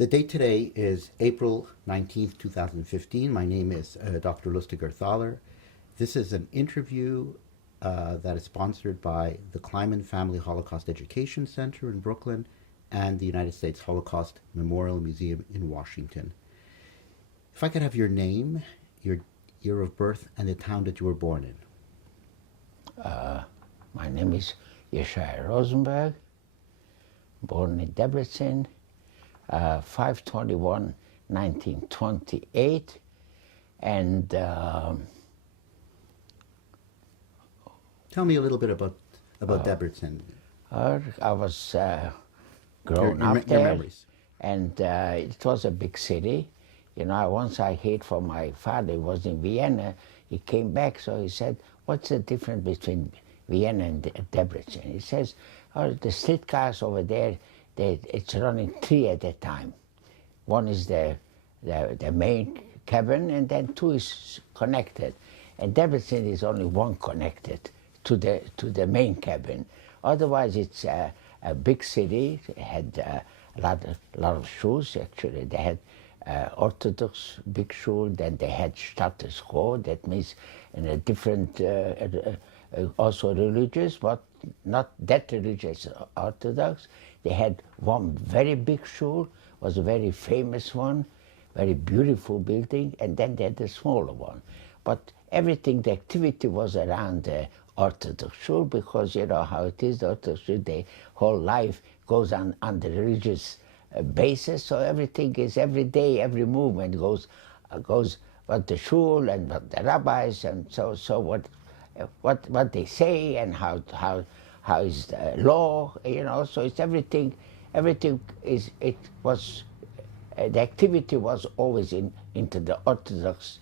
The date today is April 19th, 2015. My name is Dr. Lustiger Thaler. This is an interview that is sponsored by the Kleiman Family Holocaust Education Center in Brooklyn and the United States Holocaust Memorial Museum in Washington. If I could have your name, your year of birth, and the town that you were born in. My name is Jesahye Rosenberg, born in Debrecen, 5/21/1928, and Tell me a little bit about Debrecen. I was grown Your up there, memories. and it was a big city. You know, once I heard from my father, he was in Vienna, he came back, so he said, what's the difference between Vienna and Debrecen? He says, oh, the streetcars over there, it's running 3 at a time. One is the main cabin, and then 2 is connected. And Debrecen is only 1 connected to the main cabin. Otherwise, it's a big city. It had a lot of schools, actually. They had Orthodox big shul, then they had status quo, that means in a different, also religious, but not that religious Orthodox. They had one very big shul, was a very famous one, very beautiful building, and then they had a smaller one. But everything, the activity was around the Orthodox shul, because you know how it is, the Orthodox shul, their whole life goes on the religious basis, so everything is every day, every movement goes what the shul and what the rabbis, and so what they say, and how is the law, you know, so it's everything is, it was, the activity was always into the Orthodox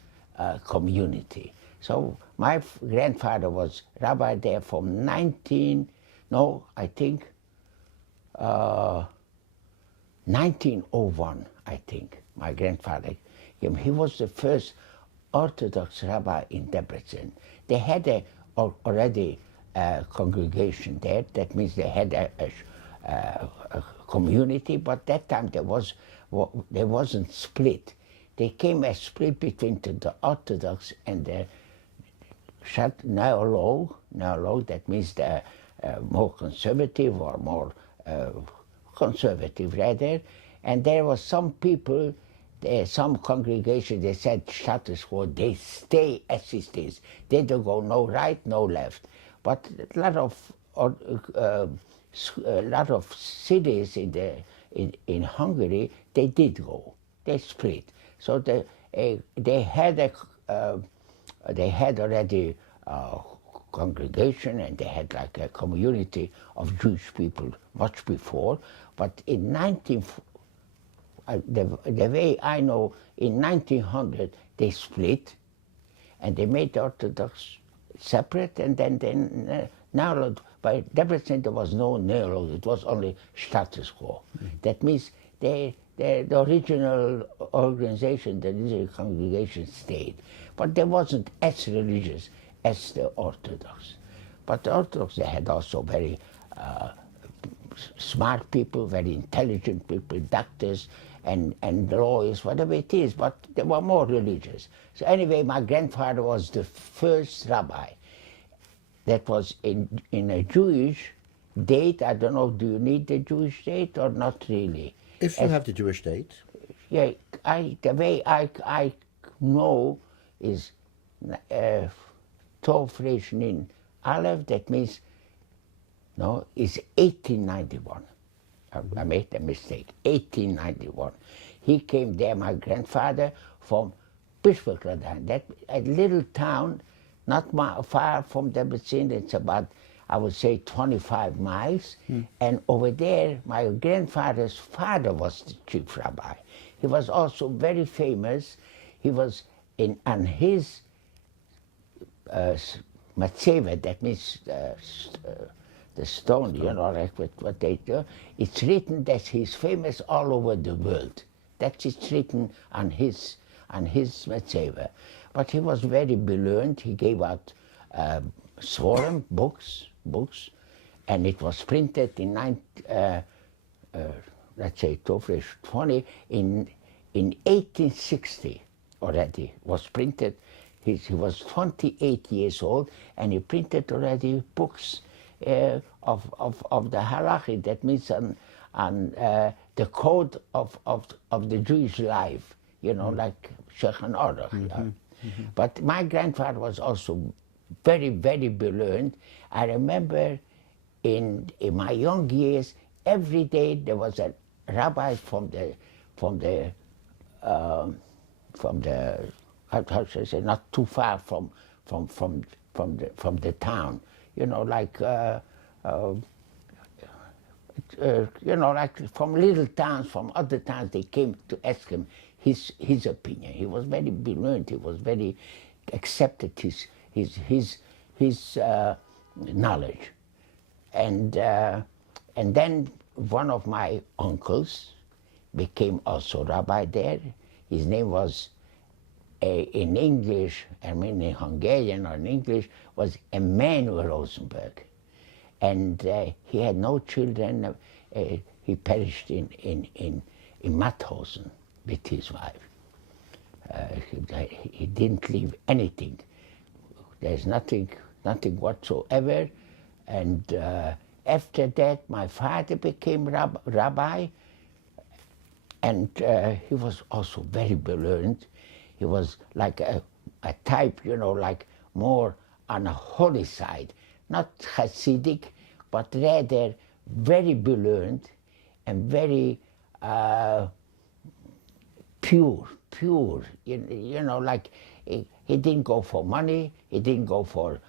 community. So my grandfather was rabbi there from 1901, I think, my grandfather. He was the first Orthodox rabbi in Debrecen. They had already a congregation there. That means they had a community, but that time there wasn't split. They came a split between the Orthodox and the neo-law, that means the more conservative or more conservative rather, and there was some people, some congregation, they said status quo, they stay as it is. They don't go no right, no left. But a lot of cities in Hungary, they did go. They split. So they had already congregation, and they had like a community of Jewish people much before. But in the way I know, in 1900 they split, and they made the Orthodox separate, and then now by Debrecen there was no neo, it was only status quo. That means the original organization, the original congregation stayed, but they wasn't as religious as the Orthodox. But the Orthodox, they had also very smart people, very intelligent people, doctors and lawyers, whatever it is, but they were more religious. So anyway, my grandfather was the first rabbi that was in a Jewish date. I don't know, do you need the Jewish date or not really? If you have the Jewish date. Yeah, the way I know is Theresienstadt Aleph, that means, no, is 1891. I made a mistake, 1891. He came there, my grandfather, from Bischofskladen, that a little town, not far from Debrecen. It's about, I would say, 25 miles. And over there, my grandfather's father was the chief rabbi. He was also very famous. He was on his matzeva, that means the stone, you know, like what they do. It's written that he's famous all over the world. That's it's written on his matzeva. But he was very brilliant. He gave out Sforim, books, and it was printed in let's say, 20, in 1860 already was printed. He was 28 years old, and he printed already books of the halachi. That means on the code of the Jewish life, you know, like Shulchan Aruch. But my grandfather was also very, very brilliant. I remember in my young years, every day there was a rabbi from the how should I say, not too far from the town, you know, like you know, like from little towns, from other towns, they came to ask him his opinion. He was very brilliant. He was very accepted his knowledge, and then one of my uncles became also rabbi there. His name was in English, I mean in Hungarian or in English, was Emmanuel Rosenberg. And he had no children. He perished in Mauthausen with his wife. He didn't leave anything. There's nothing whatsoever. And after that, my father became rabbi, and he was also very brilliant. He was like a type, you know, like more on a holy side, not Hasidic, but rather very brilliant and very pure. You know, like he didn't go for money, he didn't go for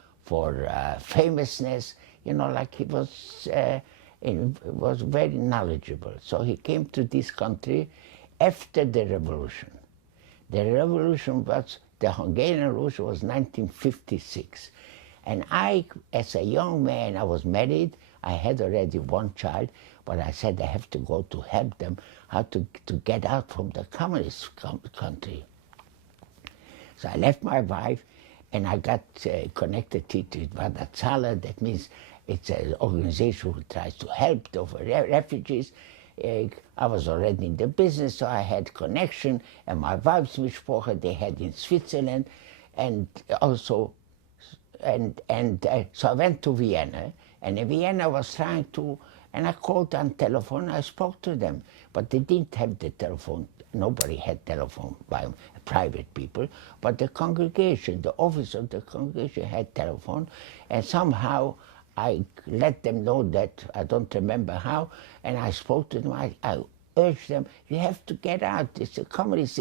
famousness. You know, like he was very knowledgeable. So he came to this country after the revolution. The revolution was, the Hungarian Revolution was 1956. And I, as a young man, I was married. I had already one child, but I said I have to go to help them how to get out from the communist country. So I left my wife, and I got connected to Vadat. That means it's an organization who tries to help the refugees. I was already in the business, so I had connection, and my wife's mishpocha they had in Switzerland, and also, so I went to Vienna, and in Vienna I was trying to, and I called on telephone, I spoke to them, but they didn't have the telephone. Nobody had telephone by private people, but the congregation, the office of the congregation had telephone, and somehow I let them know that, I don't remember how, and I spoke to them. I urged them, you have to get out. It's a communist,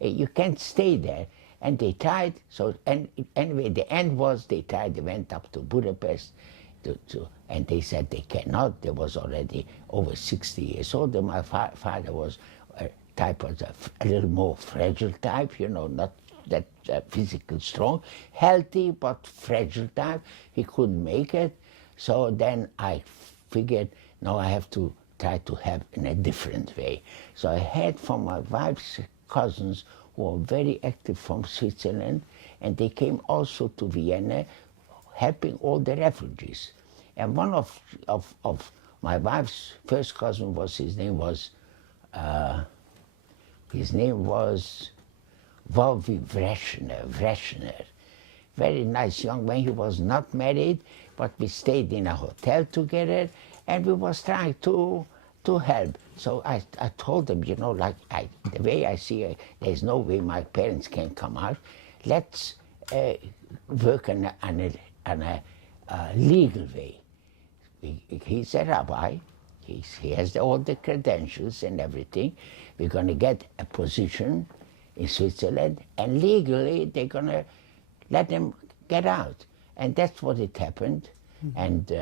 you can't stay there. And they tried, so and anyway, the end was they tried, they went up to Budapest, and they said they cannot. They was already over 60 years old, and my father was type was a little more fragile type, you know, not that physically strong, healthy but fragile type. He couldn't make it. So then I figured, no, I have to try to have in a different way. So I had from my wife's cousins who were very active from Switzerland, and they came also to Vienna helping all the refugees. And one of my wife's first cousin was, his name was Wolfi Vreshner. Very nice young man. He was not married, but we stayed in a hotel together, and we was trying to help. So I told him, you know, like the way I see it, there's no way my parents can come out. Let's work on a legal way. He's a rabbi. He has all the credentials and everything. We're going to get a position in Switzerland, and legally they're going to let them get out. And that's what it happened. Mm-hmm. And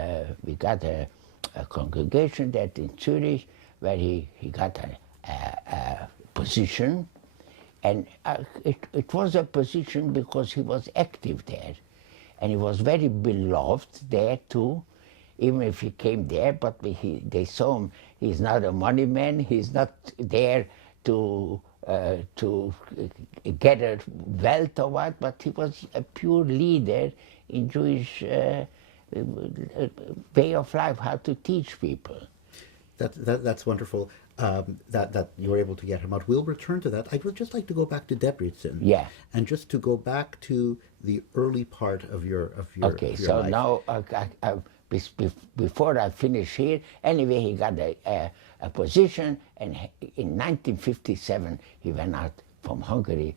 we got a congregation that in Zurich where he got a position. And it was a position because he was active there. And he was very beloved there too, even if he came there, but they saw him, he's not a money man, he's not there to gather wealth or what, but he was a pure leader in Jewish way of life, how to teach people. That's wonderful that you were able to get him out. We'll return to that. I would just like to go back to Debrecen. Yeah. And just to go back to the early part of your Okay, of your so life. now before I finish here, anyway, he got a position, and in 1957 he went out from Hungary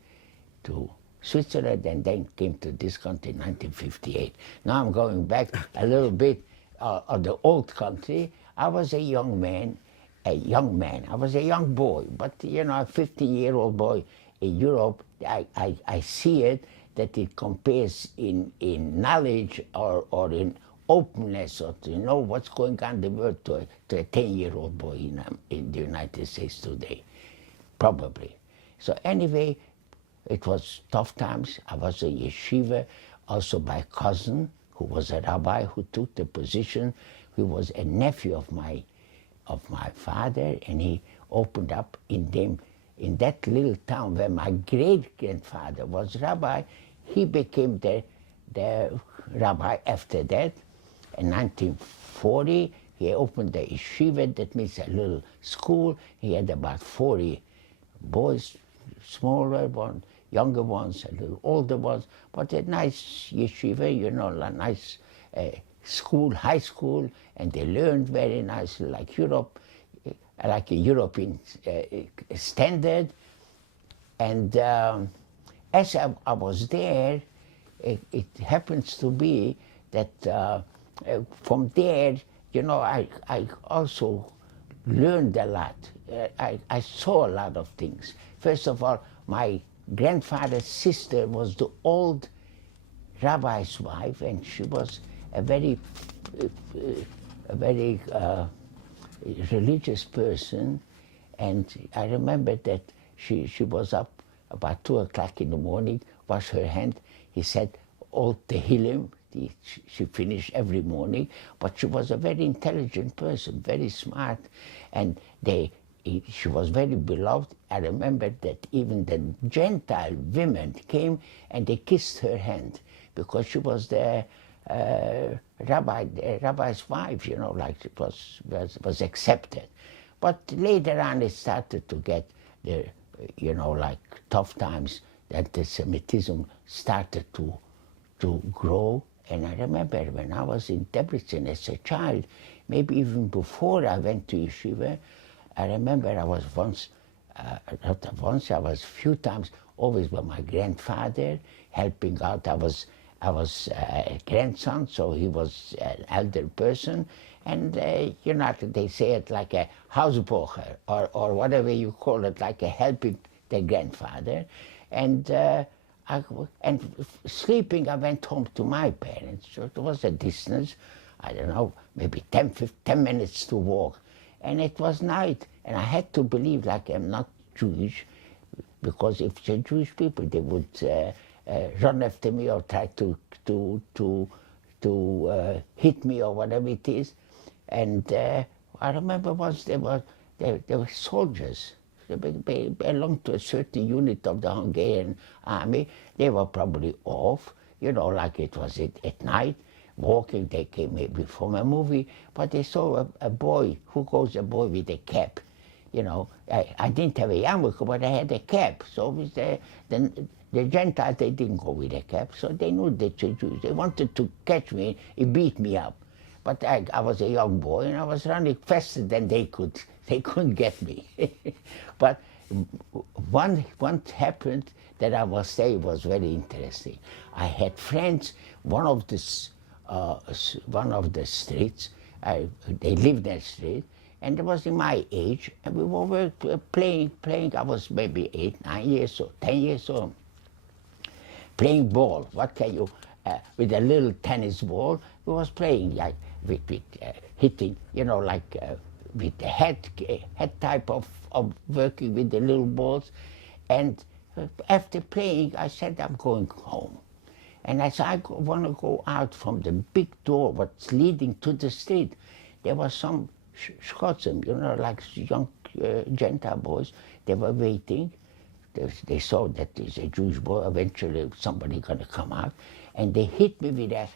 to Switzerland and then came to this country in 1958. Now I'm going back a little bit of the old country. I was a young man. I was a young boy, but you know, a 15-year-old boy in Europe, I see it that it compares in knowledge or in openness or to know what's going on in the world to a 10-year-old boy in the United States today, probably. So anyway, it was tough times. I was a yeshiva, also my cousin, who was a rabbi, who took the position. He was a nephew of my father, and he opened up in that little town where my great-grandfather was rabbi. He became the rabbi after that. In 1940, he opened the yeshiva, that means a little school. He had about 40 boys, smaller ones, younger ones, a little older ones, but a nice yeshiva, you know, a nice school, high school, and they learned very nicely, like Europe, like a European standard. And as I was there, it happens to be that from there, you know, I also learned a lot. I saw a lot of things. First of all, my grandfather's sister was the old rabbi's wife, and she was a very religious person. And I remember that she was up about 2 o'clock in the morning, wash her hand. He said all Tehillim, she finished every morning, but she was a very intelligent person, very smart, and she was very beloved. I remember that even the Gentile women came and they kissed her hand because she was the rabbi's wife, you know, like it was accepted. But later on it started to get the, you know, like tough times. Anti-Semitism started to grow. And I remember when I was in Debrecen as a child, maybe even before I went to yeshiva, I remember I was once, not once, I was a few times always with my grandfather helping out. I was a grandson, so he was an elder person, and you know, they say it like a hausbocher or whatever you call it, like a helping the grandfather. And sleeping, I went home to my parents. So it was a distance, I don't know, maybe 10 minutes to walk. And it was night, and I had to believe like I'm not Jewish, because if they're Jewish people, they would run after me or try to hit me or whatever it is. And I remember once they were soldiers. They belonged to a certain unit of the Hungarian army. They were probably off, you know, like it was at night, walking. They came maybe from a movie, but they saw a boy. Who goes a boy with a cap? You know, I didn't have a yarmulke, but I had a cap. So it was the Gentiles, they didn't go with a cap, so they knew that the Jews. They wanted to catch me, he beat me up. But I was a young boy, and I was running faster than they could. They couldn't get me. But one happened that I must say was very interesting. I had friends, one of the streets, they lived in the street, and it was in my age, and we were playing, I was maybe 8, 9 years old, 10 years old, playing ball. What can you, with a little tennis ball, we was playing like with hitting, you know, like with the head type of working with the little balls. And after playing, I said, I'm going home. And I said, I want to go out from the big door, what's leading to the street. There was some Scotsmen, you know, like young Gentile boys. They were waiting. They saw that there's a Jewish boy. Eventually, somebody going to come out. And they hit me with an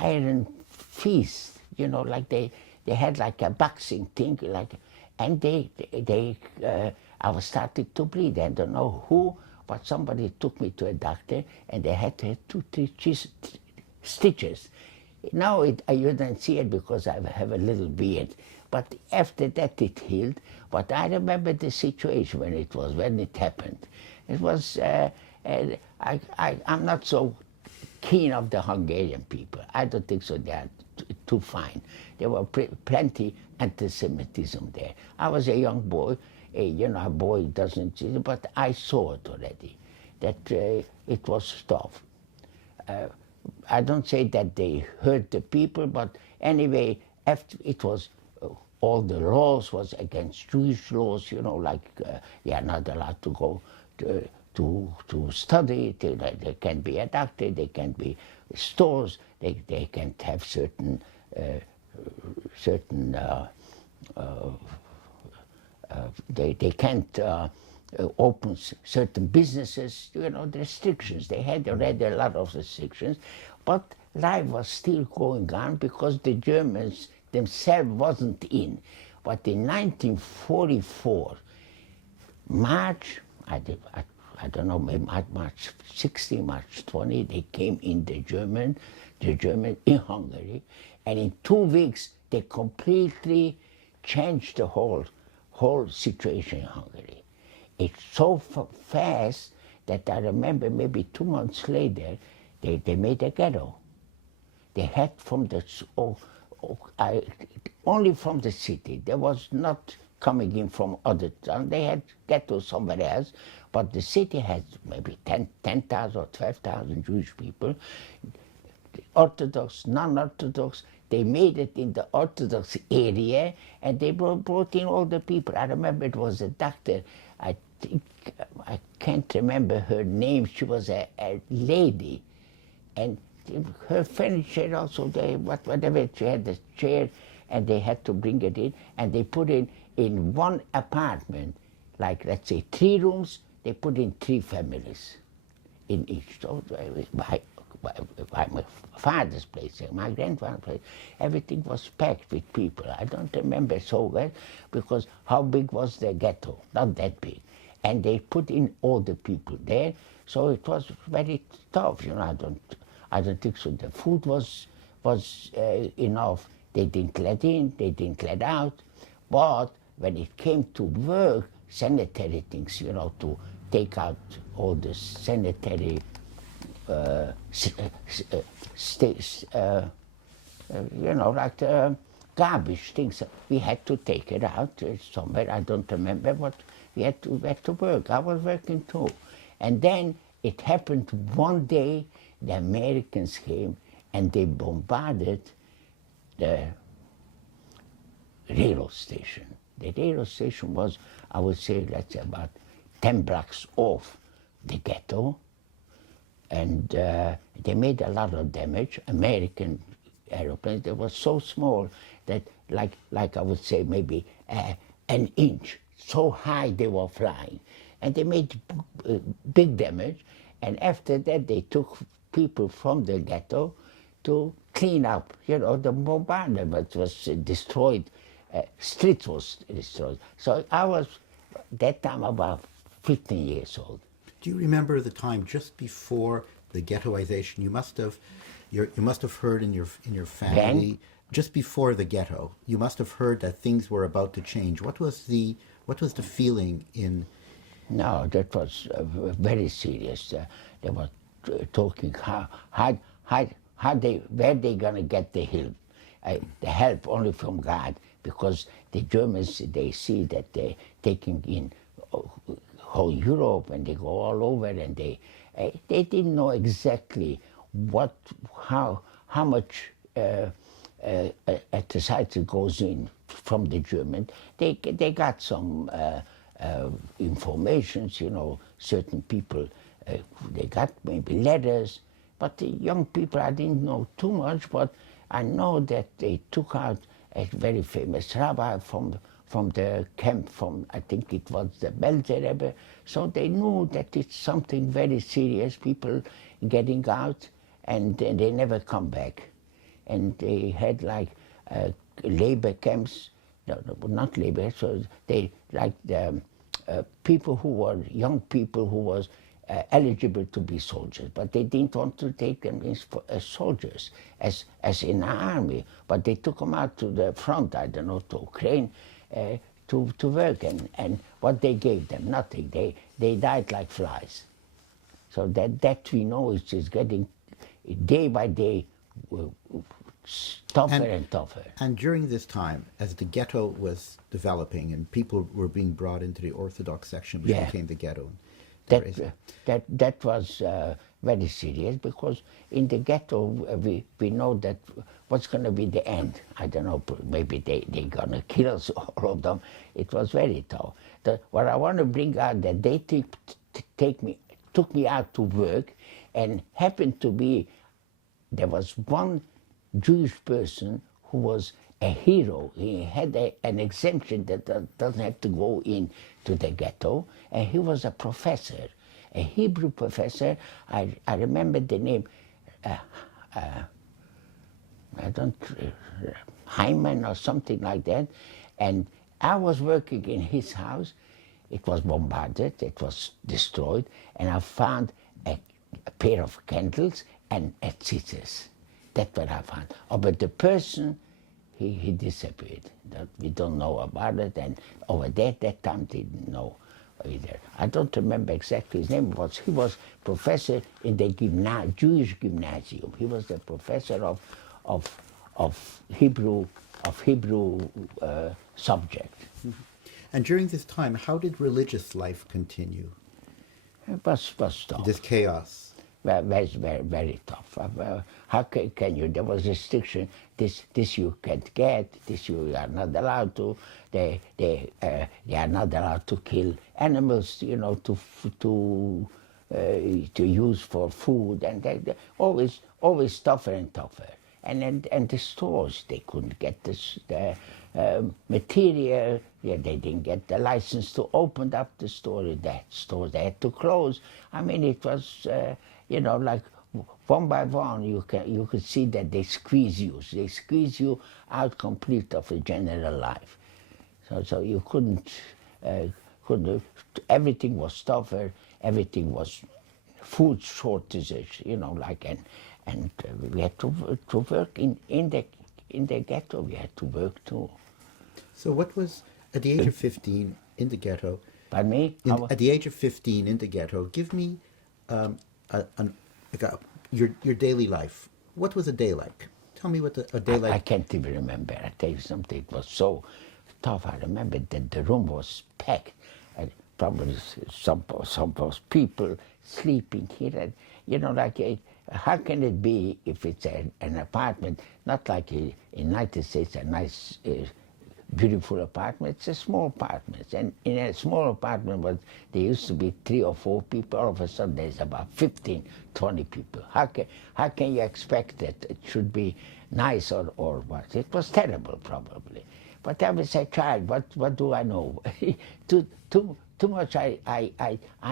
iron fist, like they had like a boxing thing, and I was starting to bleed. I don't know who, but somebody took me to a doctor, and they had to have 2-3 stitches. Now you don't see it because I have a little beard, but after that it healed. But I remember the situation when it happened. It was, I'm not so keen of the Hungarian people. I don't think so. They are too fine. There were plenty anti-Semitism there. I was a young boy. A boy doesn't see it, but I saw it already, that it was tough. I don't say that they hurt the people, but anyway, after it was, all the laws was against Jewish laws, they are not allowed to go to study, they can be a doctor, they can be stores, they can have certain they can't open certain businesses, the restrictions. They had already a lot of restrictions, but life was still going on because the Germans themselves wasn't in. But in 1944, March, I don't know, maybe March 16, March 20, they came in the German in Hungary, and in 2 weeks they completely changed the whole situation in Hungary. It's so fast that I remember maybe 2 months later, they made a ghetto. They had only from the city. There was not coming in from other towns. They had ghettos somewhere else, but the city had maybe 10,000 or 12,000 Jewish people. Orthodox, non-Orthodox, they made it in the Orthodox area, and they brought in all the people. I remember it was a doctor, I can't remember her name, she was a lady, and her furniture also, whatever, she had the chair, and they had to bring it in, and they put it in one apartment, like let's say 3 rooms, they put in 3 families in each. So my father's place, my grandfather's place, everything was packed with people. I don't remember so well, because how big was the ghetto? Not that big. And they put in all the people there, so it was very tough. I don't think so. The food was enough. They didn't let in, they didn't let out. But when it came to work, sanitary things, to take out all the sanitary like garbage things, we had to take it out somewhere. I don't remember, but we had to work. I was working too. And then it happened one day, the Americans came and they bombarded the railroad station. The railroad station was, I would say, let's say about 10 blocks off the ghetto, and they made a lot of damage. American aeroplanes, they were so small that, like I would say, maybe an inch, so high they were flying. And they made big damage, and after that they took people from the ghetto to clean up. The bombardment was destroyed, streets was destroyed. So I was, that time, about 15 years old. Do you remember the time just before the ghettoization? You must have heard in your family, Then? Just before the ghetto, you must have heard that things were about to change. What was the feeling in? No, that was very serious. They were talking where they gonna get the help only from God, because the Germans, they see that they're taking in whole Europe, and they go all over, and they didn't know exactly how much anti-Semitic goes in from the German. They got some informations, certain people, they got maybe letters, but the young people, I didn't know too much, but I know that they took out a very famous rabbi from the camp, I think it was the Belzer Rebbe, so they knew that it's something very serious, people getting out, and they never come back. And they had like labor camps, no, not labor, so they, like the people who were, young people who was eligible to be soldiers, but they didn't want to take them as soldiers, as in the army, but they took them out to the front, I don't know, to Ukraine, to work, and what they gave them, nothing. They died like flies. So that we know is just getting, day by day, tougher and tougher. And during this time, as the ghetto was developing and people were being brought into the Orthodox section, which became the ghetto. That was very serious, because in the ghetto we know that what's going to be the end. I don't know, maybe they're going to kill us, all of them. It was very tough. What I want to bring out, that they took me out to work, and happened to be, there was one Jewish person who was a hero. He had an exemption that doesn't have to go into the ghetto, and he was a professor, a Hebrew professor. I remember the name, Hyman or something like that, and I was working in his house. It was bombarded, it was destroyed, and I found a pair of candles and a scissors. That's what I found. Oh, but the person, he disappeared. We don't know about it, and over there, that time didn't know either. I don't remember exactly his name. He was professor in the Jewish gymnasium. He was the professor of Hebrew subject. Mm-hmm. And during this time, how did religious life continue? It was tough. This chaos. Very, very, very tough. How can you? There was restriction. This you can't get. This you are not allowed to. They are not allowed to kill animals. You know, to use for food, and they always tougher and tougher. And the stores, they couldn't get the material. Yeah, they didn't get the license to open up the store. That stores, they had to close. I mean, it was you know, like one by one, you could see that they squeeze you. They squeeze you out complete of the general life. So you couldn't. Everything was tougher. Everything was food shortages. You know, like and we had to work in the ghetto. We had to work too. So what was, at the age of 15 in the ghetto? Pardon me? At the age of 15 in the ghetto, give me your daily life. What was a day like? Tell me what a day like. I can't even remember. I tell you something. It was so tough. I remember that the room was packed. And probably some people sleeping here. And, you know, like how can it be if it's an apartment, not like in United States, a nice, beautiful apartment? It's a small apartment. And in a small apartment, there used to be 3 or 4 people. All of a sudden, there's about 15, 20 people. How can you expect that it should be nice or what? It was terrible, probably. But I was a child. What do I know? Too much. I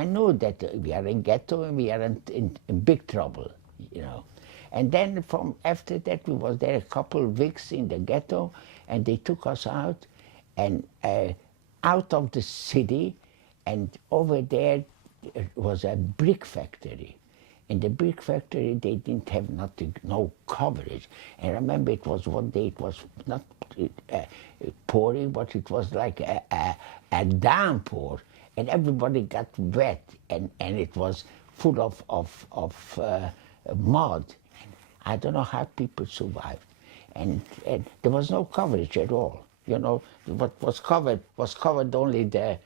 know that we are in ghetto and we are in big trouble, you know. And then from after that, we was there a couple of weeks in the ghetto, and they took us out, and out of the city, and over there was a brick factory. In the brick factory, they didn't have no coverage. And I remember it was one day, it was not pouring, but it was like a downpour, and everybody got wet, and it was full of mud. I don't know how people survived. And there was no coverage at all. You know, what was covered only the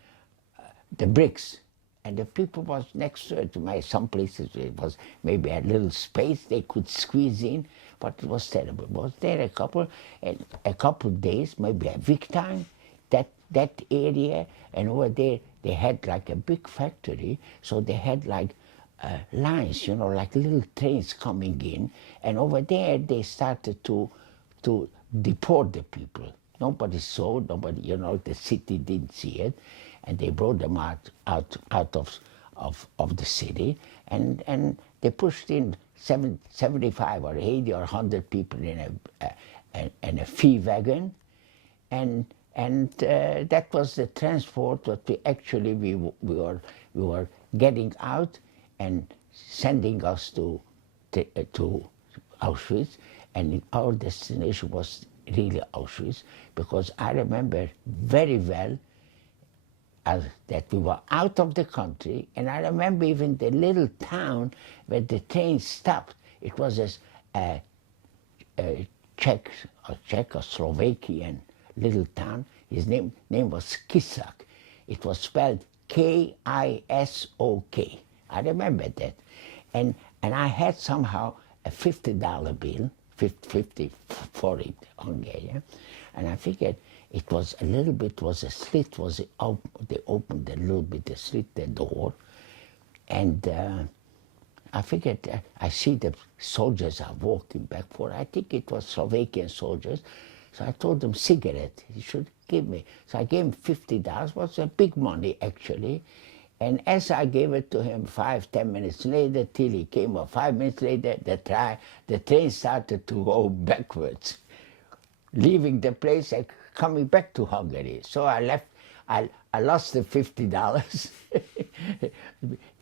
bricks. And the people was next to it. Some places it was maybe a little space they could squeeze in, but it was terrible. It was there a couple of days, maybe a week time, that area, and over there they had like a big factory, so they had like lines, you know, like little trains coming in, and over there they started to deport the people. Nobody saw, nobody, you know, the city didn't see it, and they brought them out of the city, and they pushed in 75 or 80 or 100 people in and a fee wagon, and that was the transport that we were getting out and sending us to Auschwitz, and our destination was really Auschwitz, because I remember very well that we were out of the country, and I remember even the little town where the train stopped. It was a Czech or Slovakian little town. His name was Kisak. It was spelled Kisok. I remember that. And I had somehow a $50 bill, 50 for it, Hungarian, and I figured it was a little bit, was a slit, they opened a little bit, the slit, the door, and I figured, I see the soldiers are walking back for, I think it was Slovakian soldiers, so I told them cigarette, he should give me. So I gave him $50, was a big money actually, and as I gave it to him 5-10 minutes later, till he came, or 5 minutes later, the train started to go backwards, leaving the place and coming back to Hungary. So I left, I lost the $50.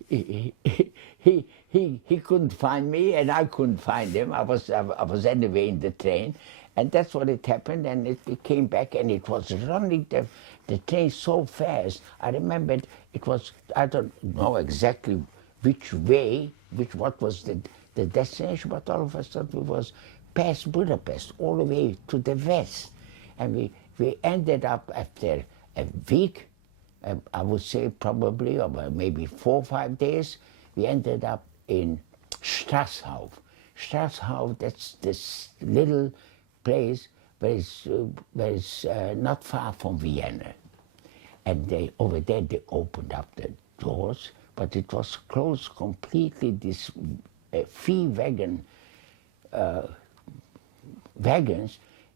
He couldn't find me, and I couldn't find him. I was anyway in the train, and that's what it happened. And it came back, and it was running the train so fast. I remembered it was, I don't know exactly which way, what was the destination, but all of a sudden it was past Budapest, all the way to the west, and we ended up after a week, I would say probably, or maybe 4 or 5 days, we ended up in Strasshof. Strasshof, that's this little place where it's not far from Vienna. And over there they opened up the doors, but it was closed completely. This fee wagons,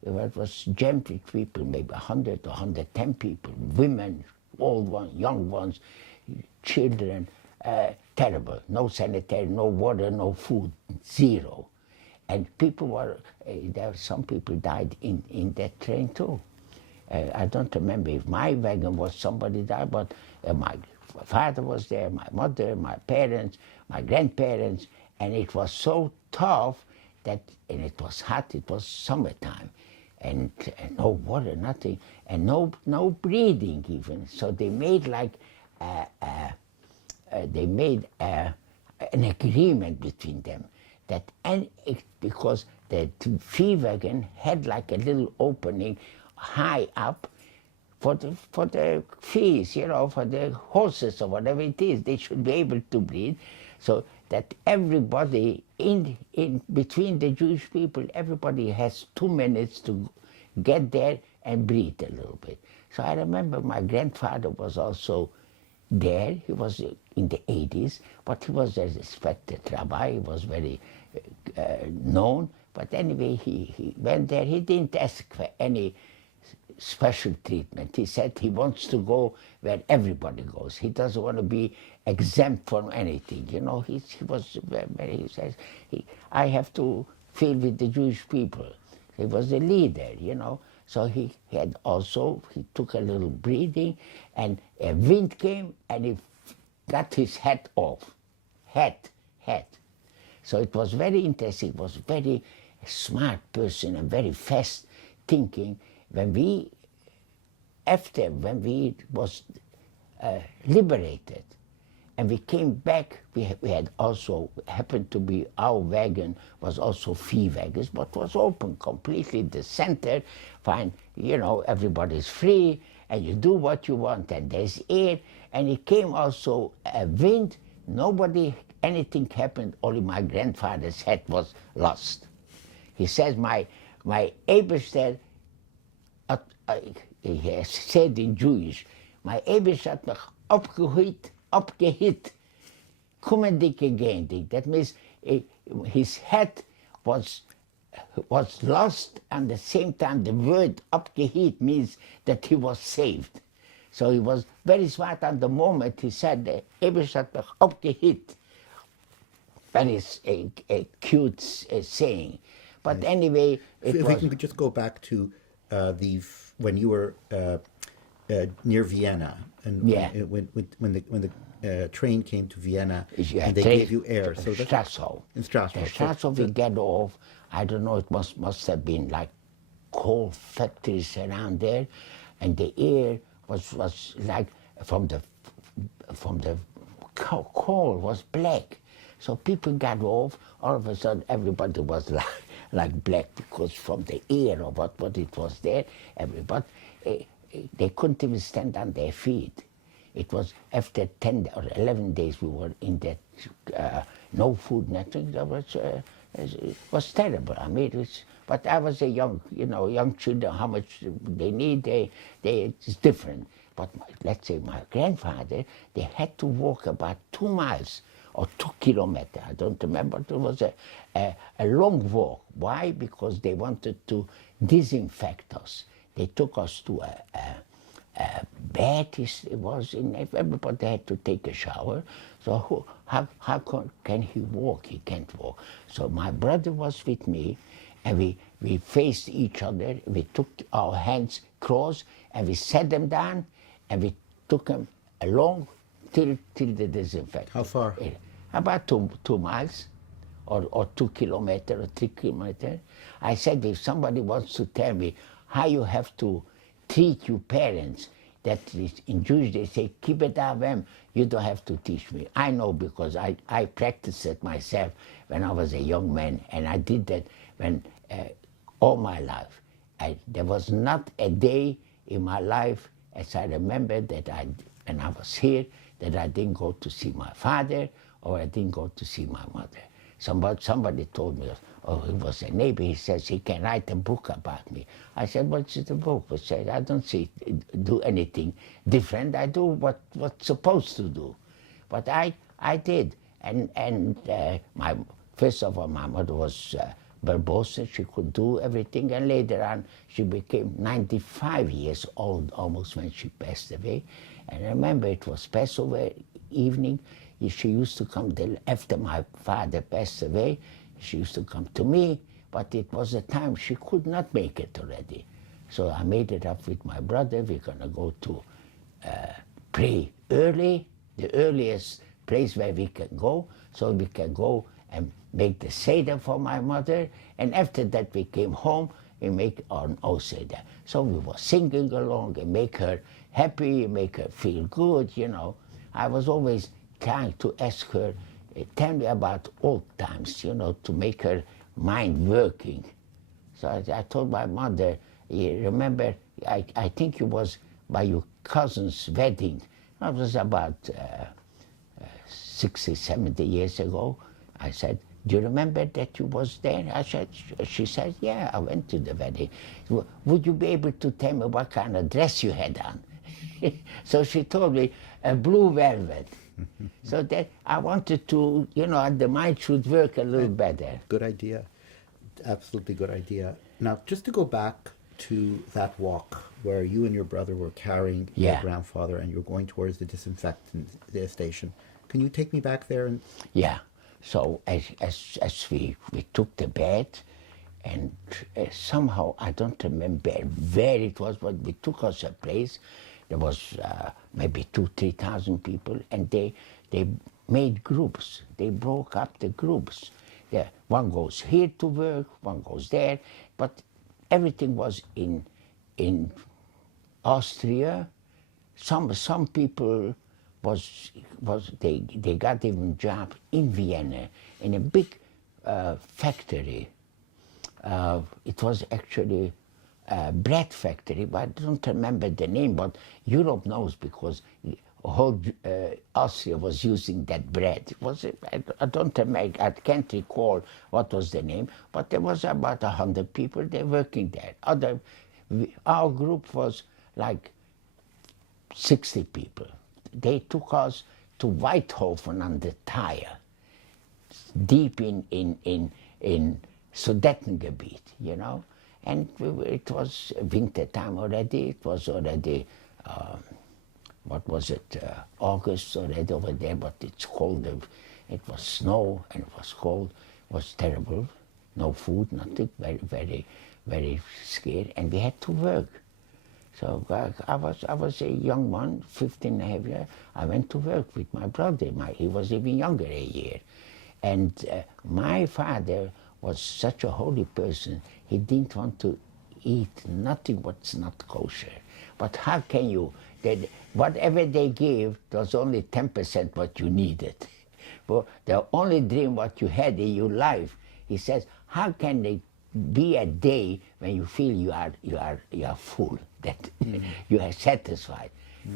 it was jammed with people, maybe 100 or 110 people, women, old ones, young ones, children, terrible. No sanitary, no water, no food, zero. And people were, some people died in that train too. I don't remember if my wagon was somebody died, but my father was there, my mother, my parents, my grandparents, and it was so tough that, and it was hot, it was summertime, and no water, nothing, and no breathing even. So they made like, an agreement between them that, because the fee wagon had like a little opening high up for the fees, you know, for the horses or whatever it is, they should be able to breathe, so that everybody in between the Jewish people, everybody has 2 minutes to get there and breathe a little bit. So I remember my grandfather was also there. He was in the 80s, but he was a respected rabbi. He was very known. But anyway, he went there. He didn't ask for any special treatment. He said he wants to go where everybody goes. He doesn't want to be exempt from anything. You know, he says, I have to feel with the Jewish people. He was a leader, you know. So he took a little breathing, and a wind came, and he got his hat off. Hat. So it was very interesting. It was very smart person and very fast thinking. When we was liberated, and we came back, we had also, happened to be, our wagon was also fee wagons, but was open completely, the center, fine, you know, everybody's free, and you do what you want, and there's air, and it came also a wind, anything happened, only my grandfather's hat was lost. He says, my Eberster, he has said in Jewish, my Eberster hat mich abgehit, kommendig gegendig. That means his hat was lost, and at the same time the word abgehit means that he was saved. So he was very smart. At the moment he said, Eberster hat mich abgehit. That is a cute saying. But anyway, If it we was... can just go back to when you were near Vienna, and Yeah. when the train came to Vienna, Yeah, and they gave you air. So that's Strasshof. in Strasshof. The Strasshof, we get off. I don't know. It must have been like coal factories around there, and the air was like from the coal was black. So people got off. All of a sudden, everybody was like black because from the air of what it was there. Everybody they couldn't even stand on their feet. It was after 10 or 11 days we were in that no food, nothing. That was it was terrible. I mean, but I was a young children. How much they need, it's different. But let's say my grandfather, they had to walk about 2 miles or 2 kilometers. I don't remember. It was a long walk. Why? Because they wanted to disinfect us. They took us to a bath. It was in everybody had to take a shower. So how can he walk? He can't walk. So my brother was with me, and we faced each other. We took our hands crossed, and we set them down, and we took them along till the disinfect. How far? About 2 miles, or 2 kilometers, or 3 kilometers. I said, if somebody wants to tell me how you have to treat your parents, that is, in Jewish they say, kibbet avem, you don't have to teach me. I know because I practiced it myself when I was a young man, and I did that when all my life. There was not a day in my life, as I remember, that when I was here, that I didn't go to see my father or I didn't go to see my mother. Somebody told me, oh, he was a neighbor, he says he can write a book about me. I said, what's the book? He said, I don't do anything different. I do what's supposed to do. But I did. And first of all, my mother was verbose, she could do everything, and later on she became 95 years old almost when she passed away. And I remember it was Passover evening. She used to come after my father passed away. She used to come to me, but it was a time she could not make it already. So I made it up with my brother. We're gonna go to pray early, the earliest place where we can go, so we can go and make the Seder for my mother. And after that we came home and make our own Seder. So we were singing along and make her happy, make her feel good, I was always trying to ask her, tell me about old times, to make her mind working. So I told my mother, you remember, I think it was by your cousin's wedding. That was about 60, 70 years ago. I said, do you remember that you was there? She said, yeah, I went to the wedding. Would you be able to tell me what kind of dress you had on? So she told me, a blue velvet. So that I wanted to, the mind should work a little better. Good idea. Absolutely good idea. Now, just to go back to that walk where you and your brother were carrying your grandfather and you're going towards the disinfectant station. Can you take me back there? Yeah. So as we took the bath, and somehow, I don't remember where it was, but we took us a place. There was maybe 2,000-3,000 people, and they made groups. They broke up the groups. Yeah, one goes here to work, one goes there, but everything was in Austria. Some people they got even job in Vienna in a big factory. It was actually bread factory, but I don't remember the name, but Europe knows because whole Austria was using that bread. It was, I don't remember, I can't recall what was the name, but there was about 100 people, they working there. Our group was like 60 people. They took us to Weithofen on the Thaya, deep in Sudetengebiet, And it was winter time already. It was already, August already over there, but it's cold. It was snow and it was cold. It was terrible. no food, nothing, very, very, very scared, and we had to work. So I was a young one, 15 and a half years. I went to work with my brother. He was even younger a year. And my father was such a holy person, he didn't want to eat nothing what's not kosher. But how can you, whatever they gave was only 10% what you needed. Well, the only dream what you had in your life, he says, how can there be a day when you feel you are full, that you are satisfied?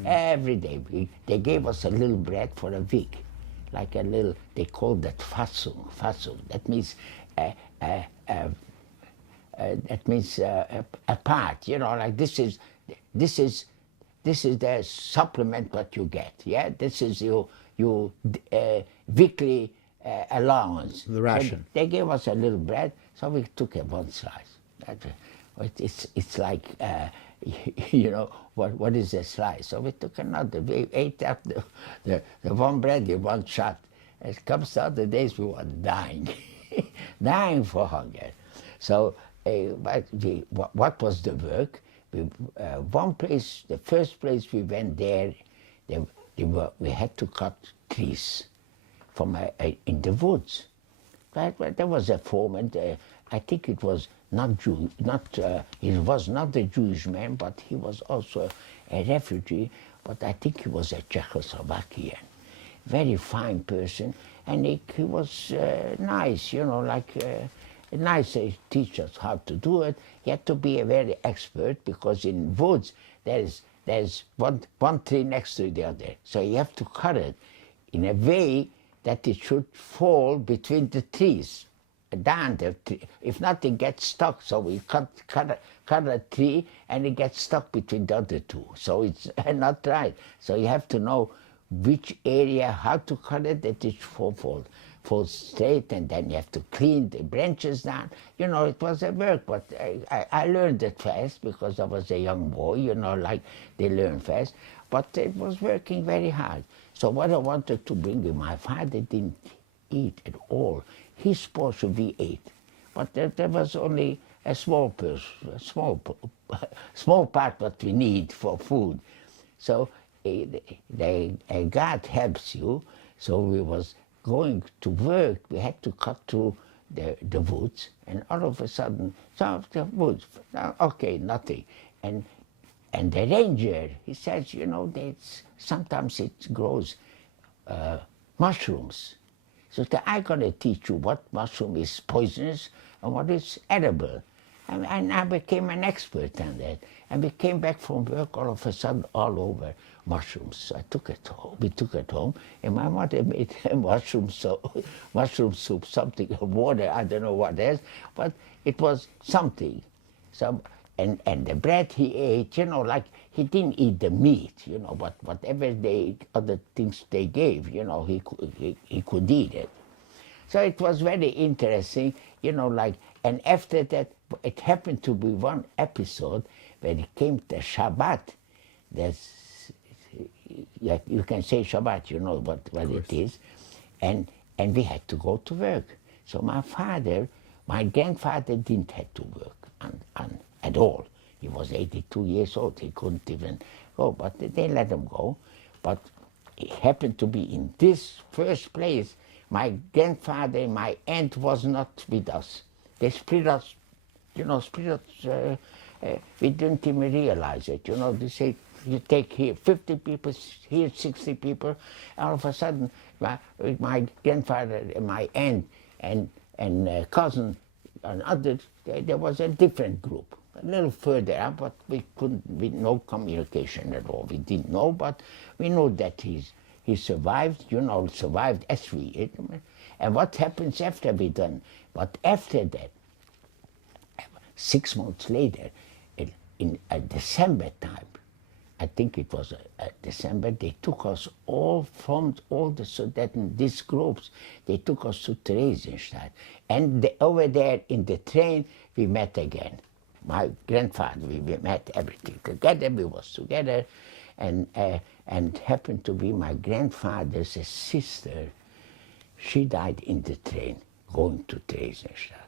Every day. They gave us a little bread for a week, like a little, they called that Fassung. That means a part, you know, like this is the supplement what you get, yeah? This is your weekly allowance. The ration. So they gave us a little bread, so we took one slice. It's like, you know, what is a slice? So we took another, we ate up the one bread in one shot. It comes to other days we were dying, dying for hunger. So what was the work? One place, the first place we went there, we had to cut trees from in the woods. But there was a foreman. I think it was not Jew, he was not a Jewish man, but he was also a refugee. But I think he was a Czechoslovakian, very fine person, and he was nice, you know, like. Nice, he teach us how to do it. You have to be a very expert, because in woods there's one tree next to the other. So you have to cut it in a way that it should fall between the trees, down the tree. If not, it gets stuck. So we cut a tree and it gets stuck between the other two. So it's not right. So you have to know which area, how to cut it, that it fall straight, and then you have to clean the branches down. You know, it was a work, but I learned it fast because I was a young boy, you know, like they learn fast. But it was working very hard. So what I wanted to bring in, my father didn't eat at all. His portion we ate, but there was only a small part what we need for food. So God helps you. So we was going to work, we had to cut through the woods, and all of a sudden, some of the woods, okay, nothing. And the ranger, he says, you know, sometimes it grows mushrooms. So I'm going to teach you what mushroom is poisonous and what is edible. And I became an expert on that. And we came back from work, all of a sudden, all over mushrooms. So I took it home. We took it home, and my mother made mushroom soup, something, water, I don't know what it is, but it was something. So, and the bread he ate, you know, like he didn't eat the meat, you know, but whatever other things they gave, you know, he could eat it. So it was very interesting, you know, like, and after that, it happened to be one episode when it came to Shabbat. You can say Shabbat, you know what it is. And we had to go to work. So my grandfather didn't have to work at all. He was 82 years old, he couldn't even go, but they let him go. But it happened to be in this first place, my grandfather and my aunt was not with us. They split us, you know, we didn't even realize it. You know, they say, you take here 50 people, here 60 people. All of a sudden, my grandfather and my aunt and cousin and others, there was a different group, a little further up, but we couldn't, with no communication at all. We didn't know, but we knew that he survived, you know, survived as we did. And what happens after we done? But after that, 6 months later, in December time, I think it was December, they took us all from all the these groups, they took us to Theresienstadt. And over there in the train, we met again. My grandfather, we met everything together, we was together, and happened to be my grandfather's sister. She died in the train going to Theresienstadt.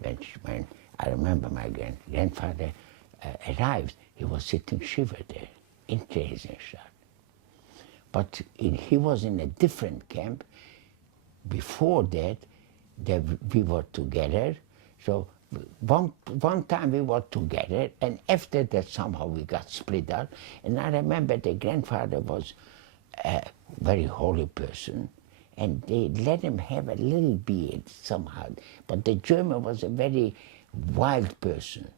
when I remember my grandfather arrived, he was sitting shiva there in Theresienstadt. But he was in a different camp. Before that, we were together. So one time we were together, and after that somehow we got split up. And I remember the grandfather was a very holy person, and they let him have a little beard somehow. But the German was a very wild person.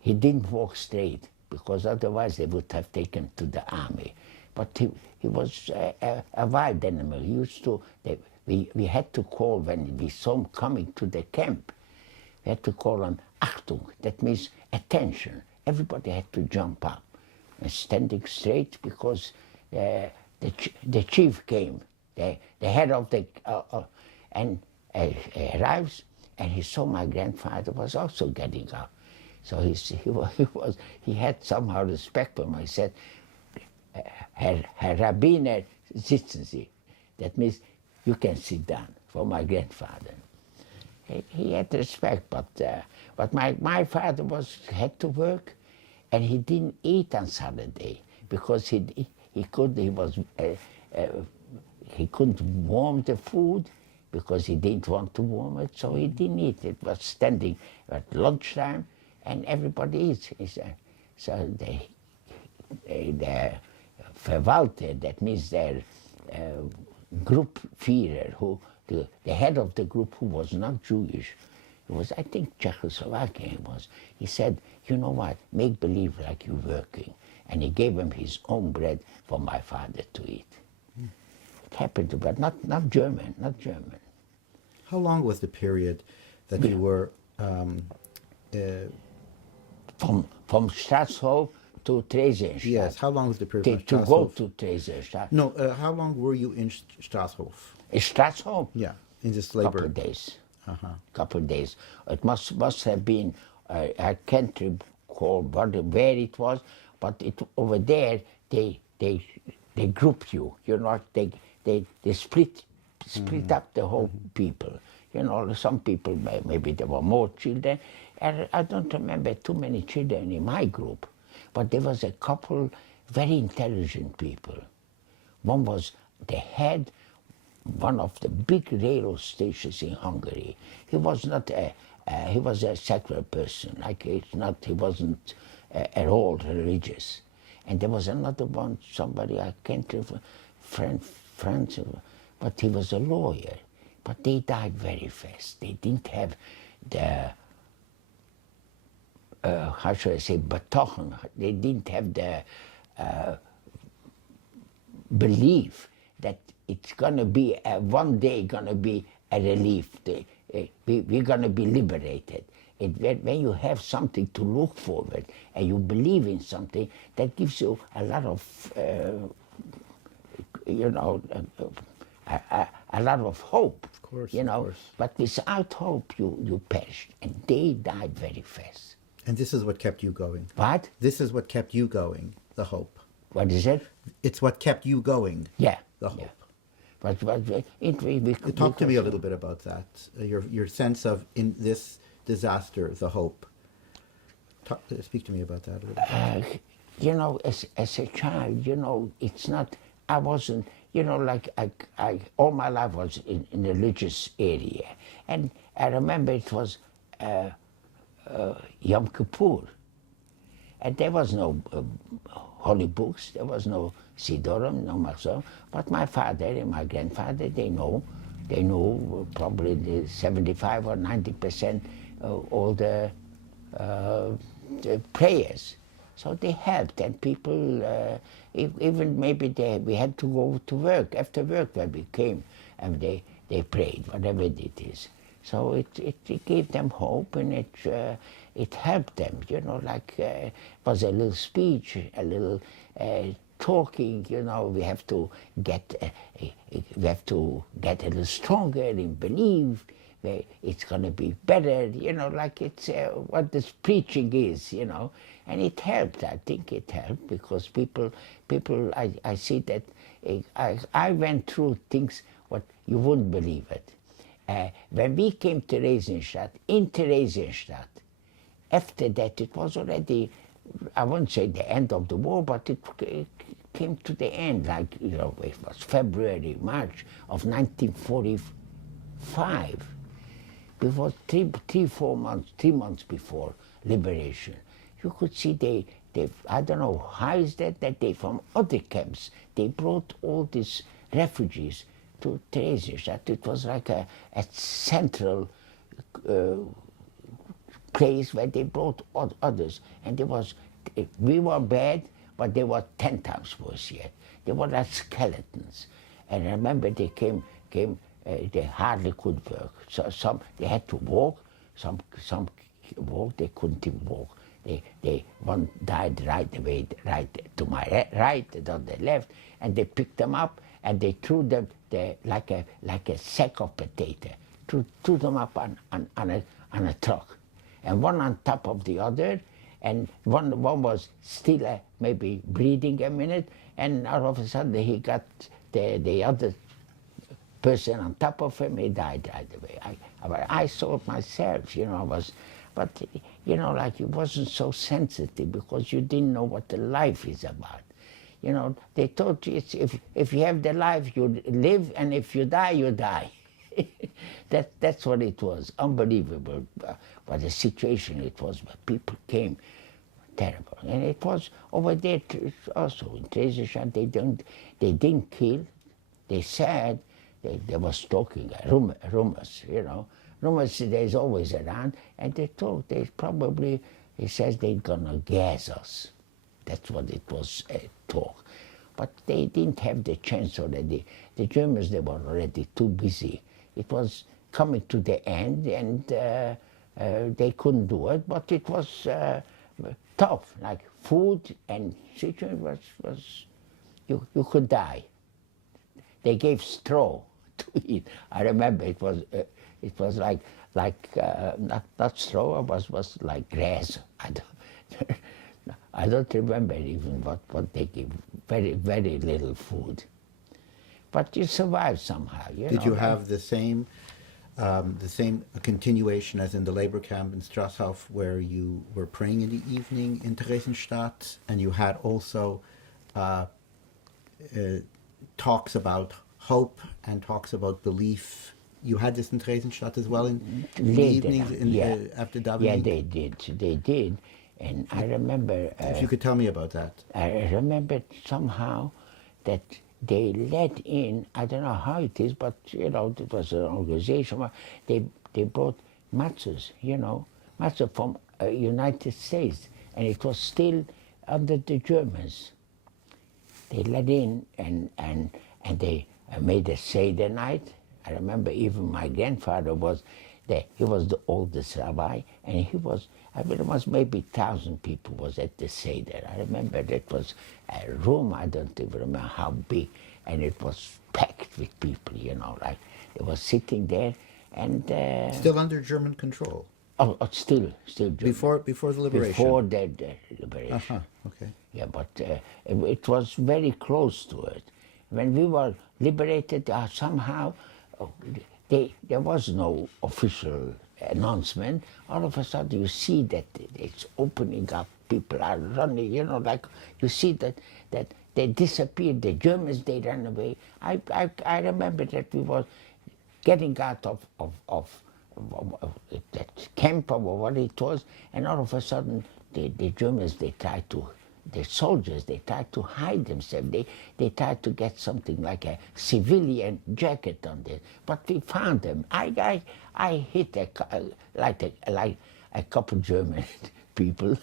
He didn't walk straight, because otherwise they would have taken him to the army. But he was a wild animal. We had to call, when we saw him coming to the camp, we had to call on Achtung, that means attention. Everybody had to jump up and standing straight, because the chief came, the head of the, and arrives, and he saw my grandfather was also getting up. So he had somehow respect for him. He said, Herr Rabbiner, sitzen Sie. That means you can sit down, for my grandfather. He had respect, but my father had to work, and he didn't eat on Saturday, because he couldn't warm the food, because he didn't want to warm it, so he didn't eat. It was standing at lunchtime, and everybody eats. So the Verwalter, that means their group Führer, the head of the group, who was not Jewish, it was, I think, Czechoslovakia was, he said, you know what, make believe like you're working. And he gave him his own bread for my father to eat. It happened to, but not German, not German. How long was the period that you were from Strasshof to Theresienstadt? Yes, how long was the period to go to Theresienstadt? No, how long were you in Strasshof? In Strasshof? Yeah, in this labor. Couple of days. Couple of days. It must have been, I can't recall where it was, but over there they group you. You know, they split up the whole people. You know, some people, maybe there were more children, and I don't remember too many children in my group, but there was a couple very intelligent people. One was the head, one of the big railroad stations in Hungary. He was not he was a secular person, like he wasn't at all religious. And there was another one, somebody I can't remember, friends, but he was a lawyer. But they died very fast. They didn't have the, how should I say, betochen. They didn't have the belief that it's gonna be, one day gonna be a relief. We're gonna be liberated. When you have something to look forward and you believe in something, that gives you a lot of, you know, a lot of hope. Of course, you know. of course. But without hope, you perished, and they died very fast. And this is what kept you going. What? This is what kept you going, the hope. What is it? It's what kept you going. Yeah. The hope. Yeah. But Talk to me a little bit about that. Your sense of, in this disaster, the hope. Speak to me about that a little bit. You know, as a child, you know, it's not, I wasn't, you know, like I all my life was in a religious area. And I remember it was Yom Kippur. And there was no holy books, there was no Sidorim, no Matzah. But my father and my grandfather, they know probably the 75 or 90% all the prayers. So they helped, and people, even maybe we had to go to work, after work when we came, and they prayed, whatever it is. So it gave them hope, and it helped them, you know, like it was a little speech, a little talking, you know, we have to get a little stronger and believe it's going to be better, you know, like it's what this preaching is, you know. And it helped, I think it helped, because people, I see that I went through things what You wouldn't believe it. When we came to Theresienstadt, in Theresienstadt, after that it was already, I wouldn't say the end of the war, but it came to the end, like, you know, it was February, March of 1945. Before 3 months before liberation, you could see they I don't know how is that they from other camps, they brought all these refugees to Theresienstadt. It was like a central place where they brought others, and there was, we were bad, but they were 10 times worse yet. They were like skeletons, and I remember they came. They hardly could work. So some they had to walk. Some walked. They couldn't even walk. One died right away, right to my right, the other left, and they picked them up and they threw them like a sack of potato. Threw them up on a truck, and one on top of the other, and one was still maybe breathing a minute, and all of a sudden he got the other person on top of him, he died right away. I saw it myself, you know, but you know, like, it wasn't so sensitive because you didn't know what the life is about. You know, they thought it's, if you have the life, you live, and if you die, you die. That's what it was, unbelievable. What a situation it was, but people came, terrible. And it was over there also in Theresienstadt, they didn't kill, they said, they was talking, rumors, you know. Rumors there's always around, and they talk, he says they're gonna gas us. That's what it was, talk. But they didn't have the chance already. The Germans, they were already too busy. It was coming to the end, and they couldn't do it, but it was tough, like food and situation was you could die. They gave straw to eat. I remember it was like not straw, it was like grass. I don't remember even what they gave. Very, very little food. But you survived somehow. Did you have the same continuation as in the labor camp in Strasshof, where you were praying in the evening in Theresienstadt, and you had also talks about hope and talks about belief? You had this in Theresienstadt as well in the evenings after davening? Yeah, they did. And I remember... if you could tell me about that. I remember somehow that they let in, I don't know how it is, but, you know, it was an organization, they brought matzahs, you know, matzah from United States, and it was still under the Germans. They let in, and they made a Seder night. I remember even my grandfather was there. He was the oldest rabbi, and he was, I mean, it was maybe 1,000 people was at the Seder. I remember it was a room, I don't even remember how big, and it was packed with people, you know, like they were sitting there, and... still under German control? Oh, still German. Before the liberation? Before the liberation. Uh-huh, okay. Yeah, but it was very close to it. When we were liberated, somehow there was no official announcement. All of a sudden you see that it's opening up, people are running, you know, like you see that they disappeared, the Germans, they ran away. I remember that we were getting out of that camp or what it was, and all of a sudden the Germans, the soldiers, they tried to hide themselves. They tried to get something like a civilian jacket on this, but we found them. I hit like a couple German people.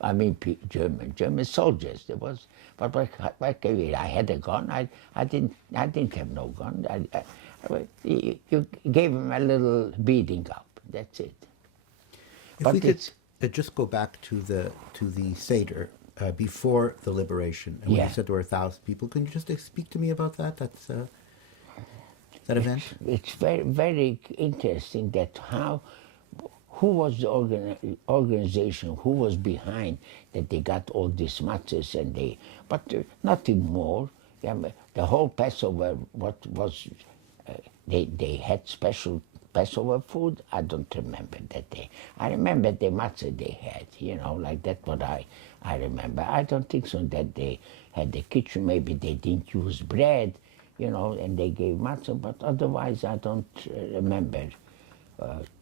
I mean German soldiers. There was, but I had a gun. I didn't have no gun. You gave him a little beating up. That's it. If we could just go back to the Seder before the liberation, and when you said there were 1,000 people, can you just speak to me about that? That event. It's very, very interesting that who was the organization, who was behind that they got all these matzahs, but nothing more. The whole Passover, what was they had special Passover food. I don't remember that day. I remember the matzah they had, like that what I remember. I don't think so that they had the kitchen. Maybe they didn't use bread, and they gave matzah, but otherwise I don't remember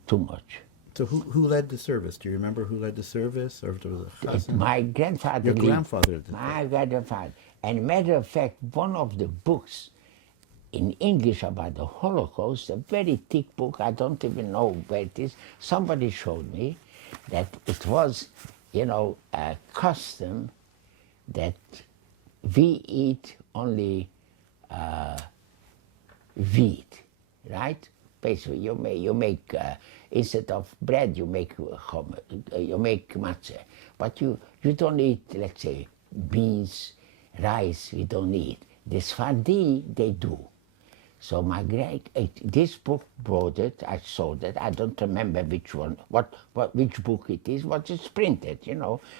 too much. So who led the service? Do you remember who led the service, or if there was a chassan? My grandfather. Your grandfather did. My grandfather. And matter of fact, one of the books in English about the Holocaust, a very thick book, I don't even know where it is. Somebody showed me that it was, a custom that we eat only wheat, right? Basically, you make instead of bread, you make matzah, but you don't eat, let's say, beans, rice. We don't eat. The Sfardi they do. So this book brought it. I saw that. I don't remember which one, which book it is. What is printed,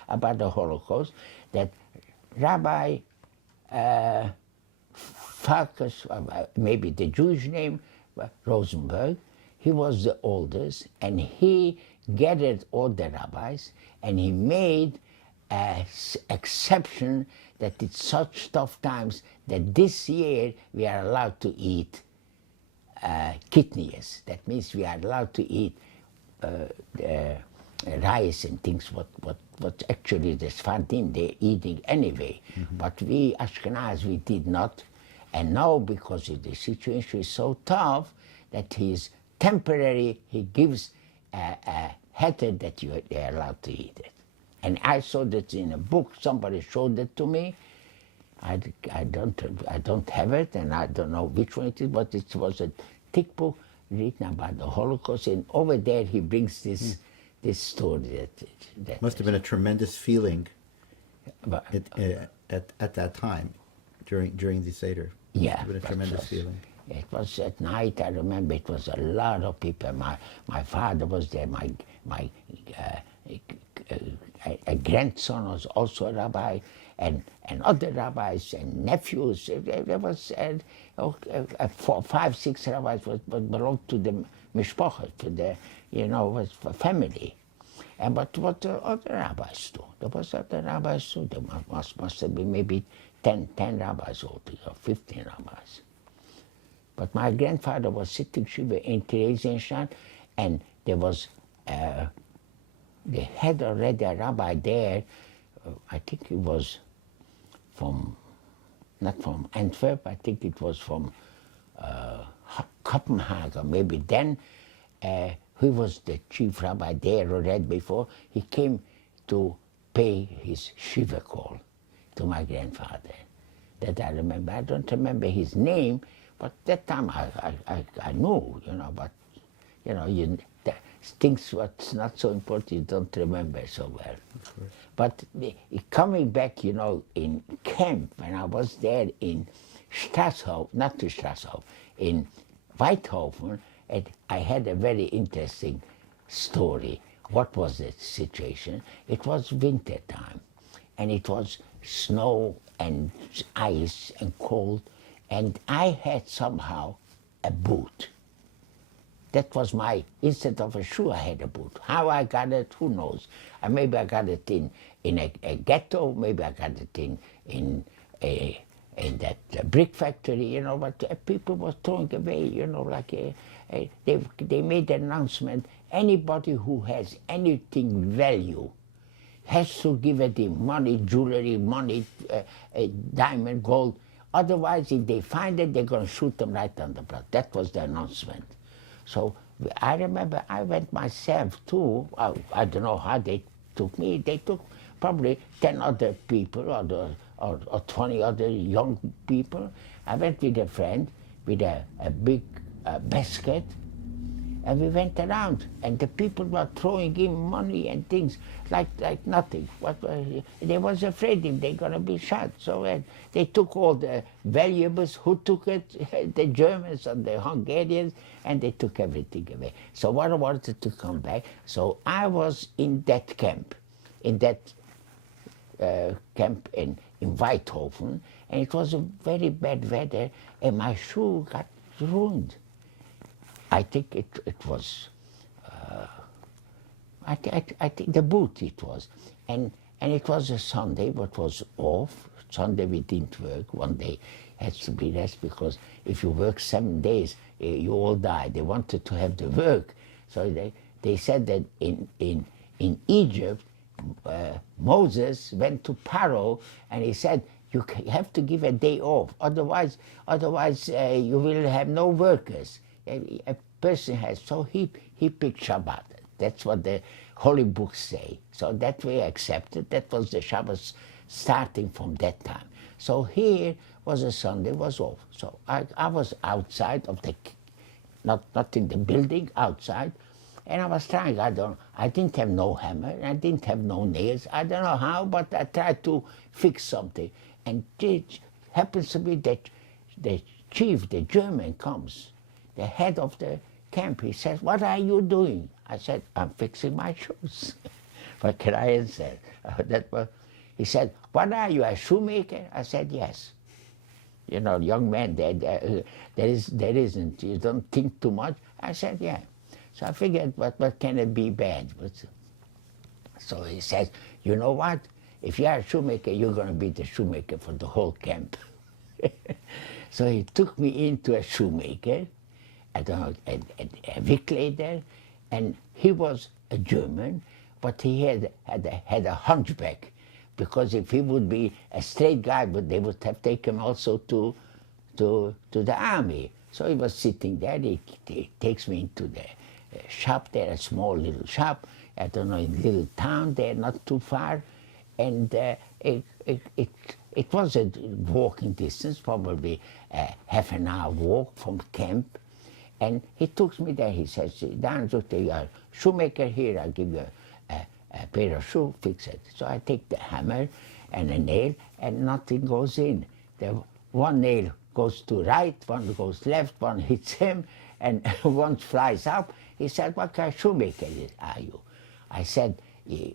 about the Holocaust. That Rabbi Farkas, maybe the Jewish name, Rosenberg, he was the oldest, and he gathered all the rabbis, and he made an exception that it's such tough times that this year we are allowed to eat kidneys. That means we are allowed to eat rice and things what actually the Sfardim they're eating anyway. Mm-hmm. But we Ashkenaz, we did not. And now because the situation is so tough that he's temporary, he gives a heter that they're allowed to eat it. And I saw that in a book, somebody showed it to me. I don't have it, and I don't know which one it is, but it was a thick book written about the Holocaust, and over there he brings this story. That must have been a tremendous feeling at that time, during the Seder. Yeah. Must have been a tremendous feeling. It was at night, I remember it was a lot of people. My father was there, my a grandson was also a rabbi, and other rabbis and nephews. There was 5, 6 rabbis belonged to the mishpacha, to the was family. And but what the other rabbis do? There was other rabbis too. There must have been maybe 10 rabbis altogether, 15 rabbis. But my grandfather was sitting Shiva in Theresienstadt, and there was they had already a rabbi there. I think it was not from Antwerp. I think it was from Copenhagen. Maybe then he was the chief rabbi there already before. He came to pay his Shiva call to my grandfather. That I remember. I don't remember his name, but that time I knew, but things what's not so important you don't remember so well. But coming back, in camp, when I was there in Strasshof, not to Strasshof, in Weithofen, I had a very interesting story. What was the situation? It was winter time, and it was snow and ice and cold, and I had somehow a boot. That was instead of a shoe, I had a boot. How I got it, who knows? Maybe I got it in a ghetto, maybe I got it in that brick factory, but people were throwing away, they made an announcement, anybody who has anything value has to give it in money, jewelry, money, diamond, gold. Otherwise, if they find it, they're going to shoot them right on the blood. That was the announcement. So I remember I went myself too. I don't know how they took me. They took probably 10 other people or 20 other young people. I went with a friend with a big basket, and we went around, and the people were throwing in money and things like nothing. They was afraid if they're going to be shot. So they took all the valuables. Who took it? The Germans and the Hungarians, and they took everything away. So I wanted to come back. So I was in that camp, in Weithofen, and it was a very bad weather, and my shoe got ruined. I think it was, I think the boot it was. And it was a Sunday, but was off. Sunday we didn't work. One day has to be rest, because if you work 7 days, you all die. They wanted to have the work. So they said that in Egypt, Moses went to Pharaoh and he said, you have to give a day off, otherwise you will have no workers. A person has, so he picked Shabbat. That's what the holy books say. So that we accepted. That was the Shabbat starting from that time. So here was a Sunday, was off. So I was outside of the, not in the building, outside. And I was trying, I didn't have no hammer, I didn't have no nails, I don't know how, but I tried to fix something. And it happens to be that the chief, the German, comes, the head of the camp. He says, what are you doing? I said, I'm fixing my shoes. What can I answer? He said, what are you, a shoemaker? I said, yes. You know, young man, there isn't, you don't think too much. I said, yeah. So I figured, what can it be bad? So he says, you know what? If you are a shoemaker, you're going to be the shoemaker for the whole camp. So he took me into a shoemaker, I don't know, a week later, and he was a German, but he had a hunchback, because if he would be a straight guy, but they would have taken him also to the army. So he was sitting there. He takes me into the shop there, a small little shop, I don't know, in a little town there, not too far, and it was a walking distance, probably a half an hour walk from camp, and he took me there. He says, "Dan, you are shoemaker here, I'll give you a pair of shoes, fix it." So I take the hammer and a nail, and nothing goes in. The one nail goes to right, one goes left, one hits him, and one flies up. He said, what kind of shoemaker are you? I said,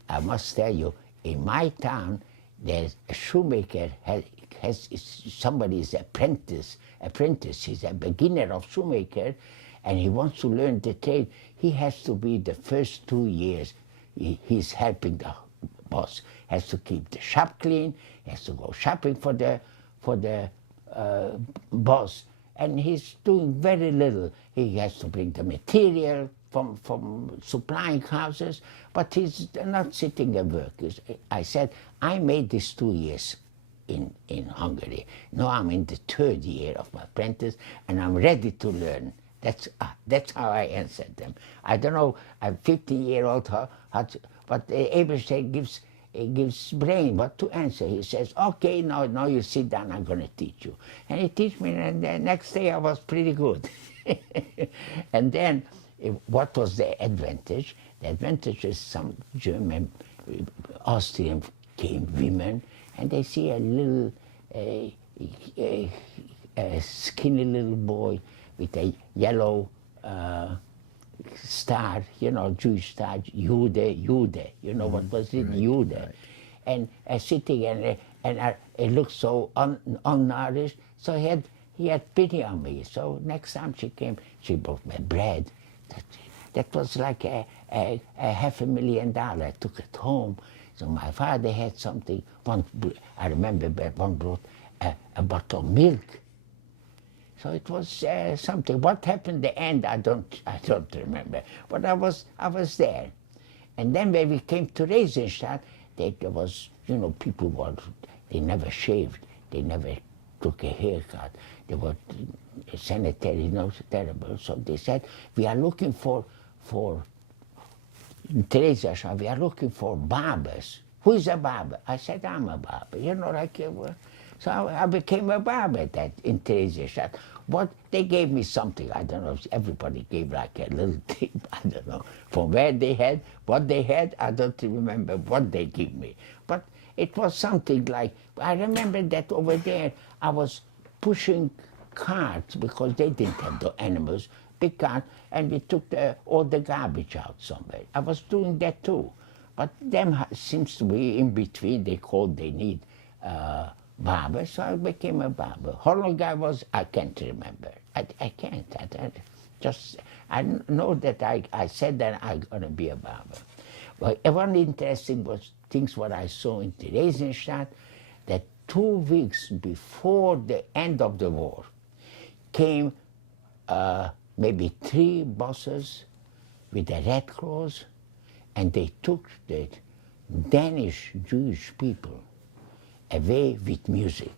I must tell you, in my town, there's a shoemaker has somebody's apprentice, he's a beginner of shoemaker, and he wants to learn the trade. He has to be the first 2 years, he's helping the boss, has to keep the shop clean, has to go shopping for the boss, and he's doing very little. He has to bring the material from supplying houses, but he's not sitting at work. I said, I made this 2 years in Hungary. Now I'm in the 3rd year of my apprentice, and I'm ready to learn. That's how I answered them. I don't know, I'm 15-year-old, but Emigration gives brain what to answer. He says, okay, now you sit down, I'm going to teach you. And he teach me, and the next day I was pretty good. And then, what was the advantage? The advantage is some German, Austrian came women, and they see a little, a skinny little boy with a yellow star, you know, Jewish star, Jude, you know what was it, right, Jude. Right. And sitting, and it looked so unnourished, so he had pity on me. So next time she came, she brought me bread. That was like a $500,000. I took it home. So my father had something. I remember one brought a bottle of milk. So it was something. What happened at the end, I don't remember. But I was there. And then when we came to Theresienstadt, there was, you know, people they never shaved, they never took a haircut. They were sanitary, you know, terrible. So they said, we are looking for in Theresienstadt, we are looking for barbers. Who is a barber? I said, I'm a barber. You know, like, so I became a barber in Theresienstadt. But they gave me something. I don't know, everybody gave like a little tip. I don't know from where they had, what they had. I don't remember what they gave me. But it was something like, I remember that over there I was pushing carts because they didn't have the animals, big cart, and we took all the garbage out somewhere. I was doing that too. But them seems to be in between. They need barber, so I became a barber. How long I was, I can't remember. I can't. I know that I said that I'm going to be a barber. But one interesting things what I saw in Theresienstadt, that 2 weeks before the end of the war came maybe 3 buses with the Red Cross, and they took the Danish Jewish people away with music.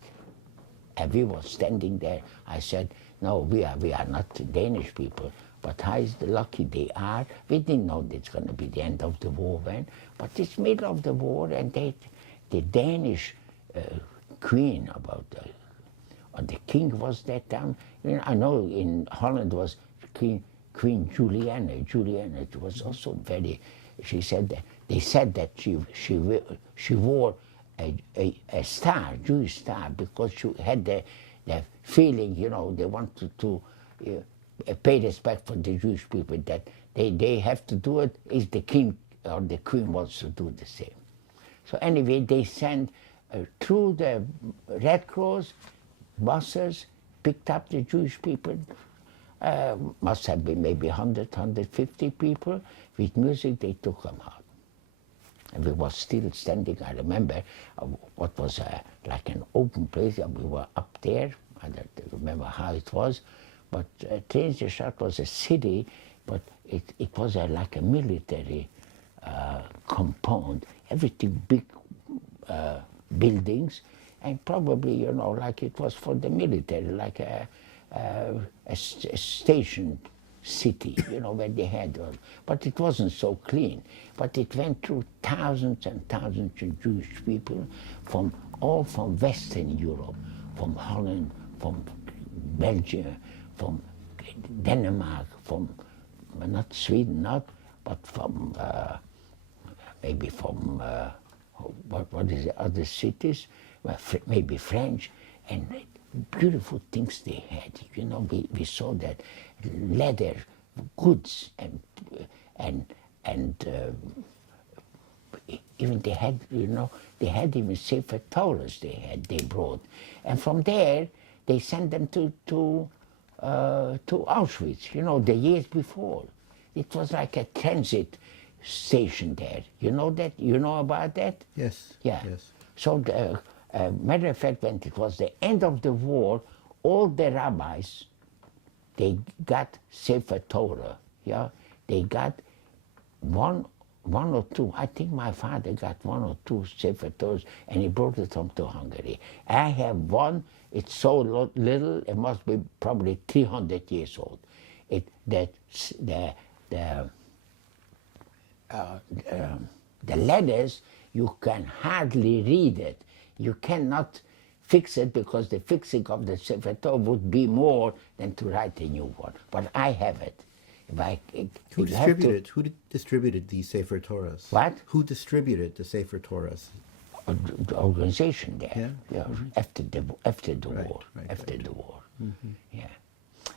And we were standing there. I said, no, we are not Danish people, but how is the lucky they are? We didn't know it's going to be the end of the war then, but it's middle of the war, and the Danish queen or the king was that time. You know, I know in Holland was Queen Juliana. Juliana was also very. She said that they said that she wore a star, Jewish star, because she had the feeling, you know, they wanted to pay respect for the Jewish people, that they have to do it if the king or the queen wants to do the same. So anyway, they sent through the Red Cross buses, picked up the Jewish people, must have been maybe 100, 150 people. With music, they took them out. And we were still standing, I remember, what was like an open place, and we were up there. I don't remember how it was, but Theresienstadt was a city, but it was like a military compound, everything big buildings, and probably, you know, like it was for the military, like a station city, you know, where they had one. But it wasn't so clean. But it went through thousands and thousands of Jewish people all from Western Europe, from Holland, from Belgium, from Denmark, from, not Sweden, but from, maybe from, what is the other cities, maybe French, and beautiful things they had. You know, we saw that leather goods and even they had, you know, they had even Sefer Torahs they brought, and from there they sent them to Auschwitz. You know, the years before, it was like a transit station there. You know that? You know about that? Yes. Yeah. Yes. So matter of fact, when it was the end of the war, all the rabbis, they got Sefer Torah, yeah? They got one or two, I think my father got 1 or 2 Sefer Torahs, and he brought it home to Hungary. I have one, it's so little, it must be probably 300 years old. The letters, you can hardly read it. You cannot fix it, because the fixing of the Sefer Torah would be more than to write a new one. But I have it. Who distributed these Sefer Torahs? What? Who distributed the Sefer Torahs? The organization there. Yeah. After the war. After the war. Mm-hmm. Yeah.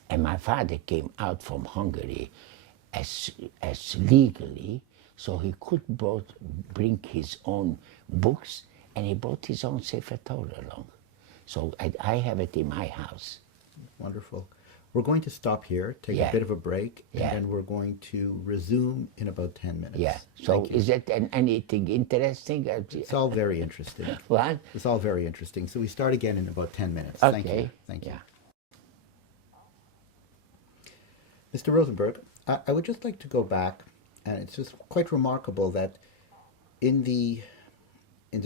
And my father came out from Hungary as legally, so he could bring his own books, and he brought his own Sefer Torah along. So I have it in my house. Wonderful. We're going to stop here, take a bit of a break, and then we're going to resume in about 10 minutes. Yeah. So is it anything interesting? It's all very interesting. What? It's all very interesting. So we start again in about 10 minutes. Okay. Thank you. Thank you. Yeah. Mr. Rosenberg, I would just like to go back, and it's just quite remarkable that in the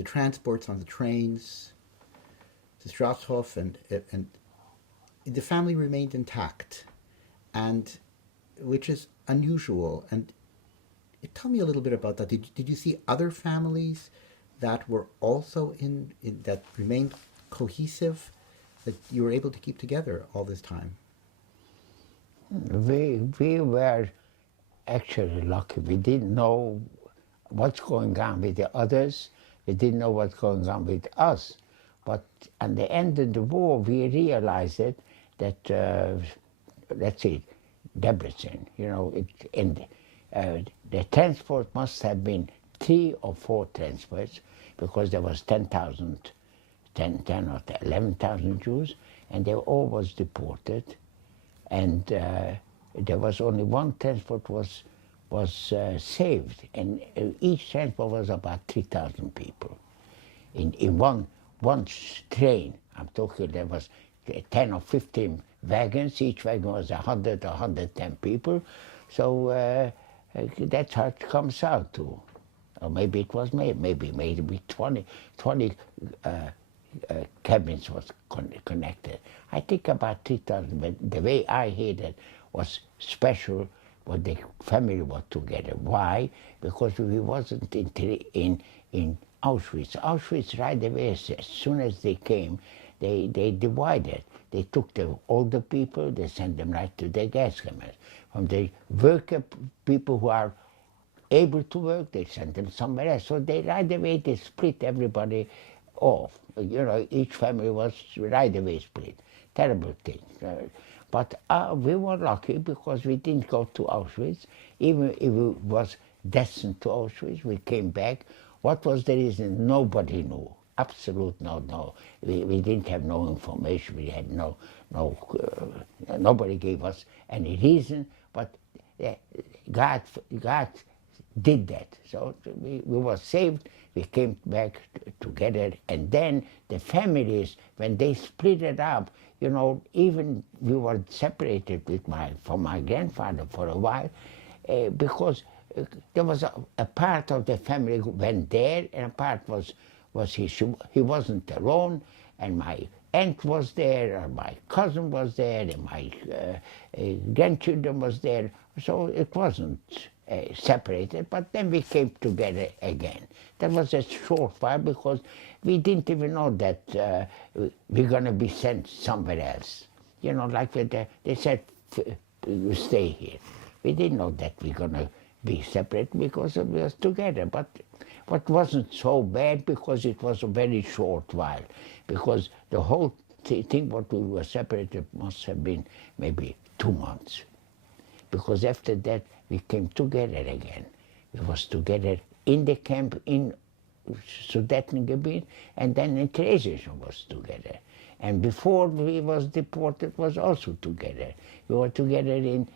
transports on the trains to Strasshof, and the family remained intact, and which is unusual. And tell me a little bit about that. Did you see other families that were also in that remained cohesive, that you were able to keep together all this time? We were actually lucky. We didn't know what's going on with the others. We didn't know what's going on with us. But at the end of the war, we realized that, let's say, Debrecen, you know, the transport must have been 3 or 4 transports, because there was 10 or 11,000 Jews, and they all was deported. and there was only one transport was saved, and each transport was about 3,000 people. In one train, I'm talking, there was 10 or 15 wagons. Each wagon was 100 or 110 people. So that's how it comes out to. Or maybe it was maybe 20 cabins was connected. I think about 3,000, but the way I heard it was special when the family was together. Why? Because we wasn't in Auschwitz. Auschwitz right away, as soon as they came, they divided. They took the older people, they sent them right to the gas cameras. From the worker people who are able to work, they sent them somewhere else. So they right away, they split everybody off. You know, each family was right away split. Terrible thing. But we were lucky because we didn't go to Auschwitz. Even if it was destined to Auschwitz, we came back. What was the reason? Nobody knew. Absolute no. We didn't have no information. We had nobody gave us any reason. But God did that. So we were saved. We came back together, and then the families, when they split it up, you know, even we were separated from my grandfather for a while, because there was a part of the family who went there, and a part was he wasn't alone, and my aunt was there, or my cousin was there, and my grandchildren was there, so it wasn't separated, but then we came together again. That was a short while because we didn't even know that we're going to be sent somewhere else. You know, like they said, you stay here. We didn't know that we're going to be separate because we were together, but what wasn't so bad because it was a very short while, because the whole thing what we were separated must have been maybe 2 months, because after that we came together again. We was together in the camp in Sudetengebiet, and then in Theresienstadt was together. And before we was deported was also together. We were together in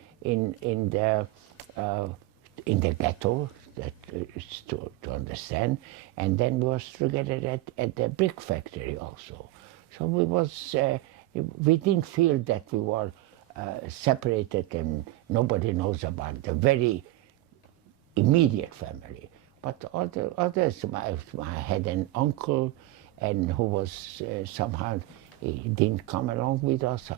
the ghetto, that is to understand, and then we was together at the brick factory also. So we didn't feel that we were separated and nobody knows about the very immediate family. But others, I had an uncle, and who was somehow, he didn't come along with us.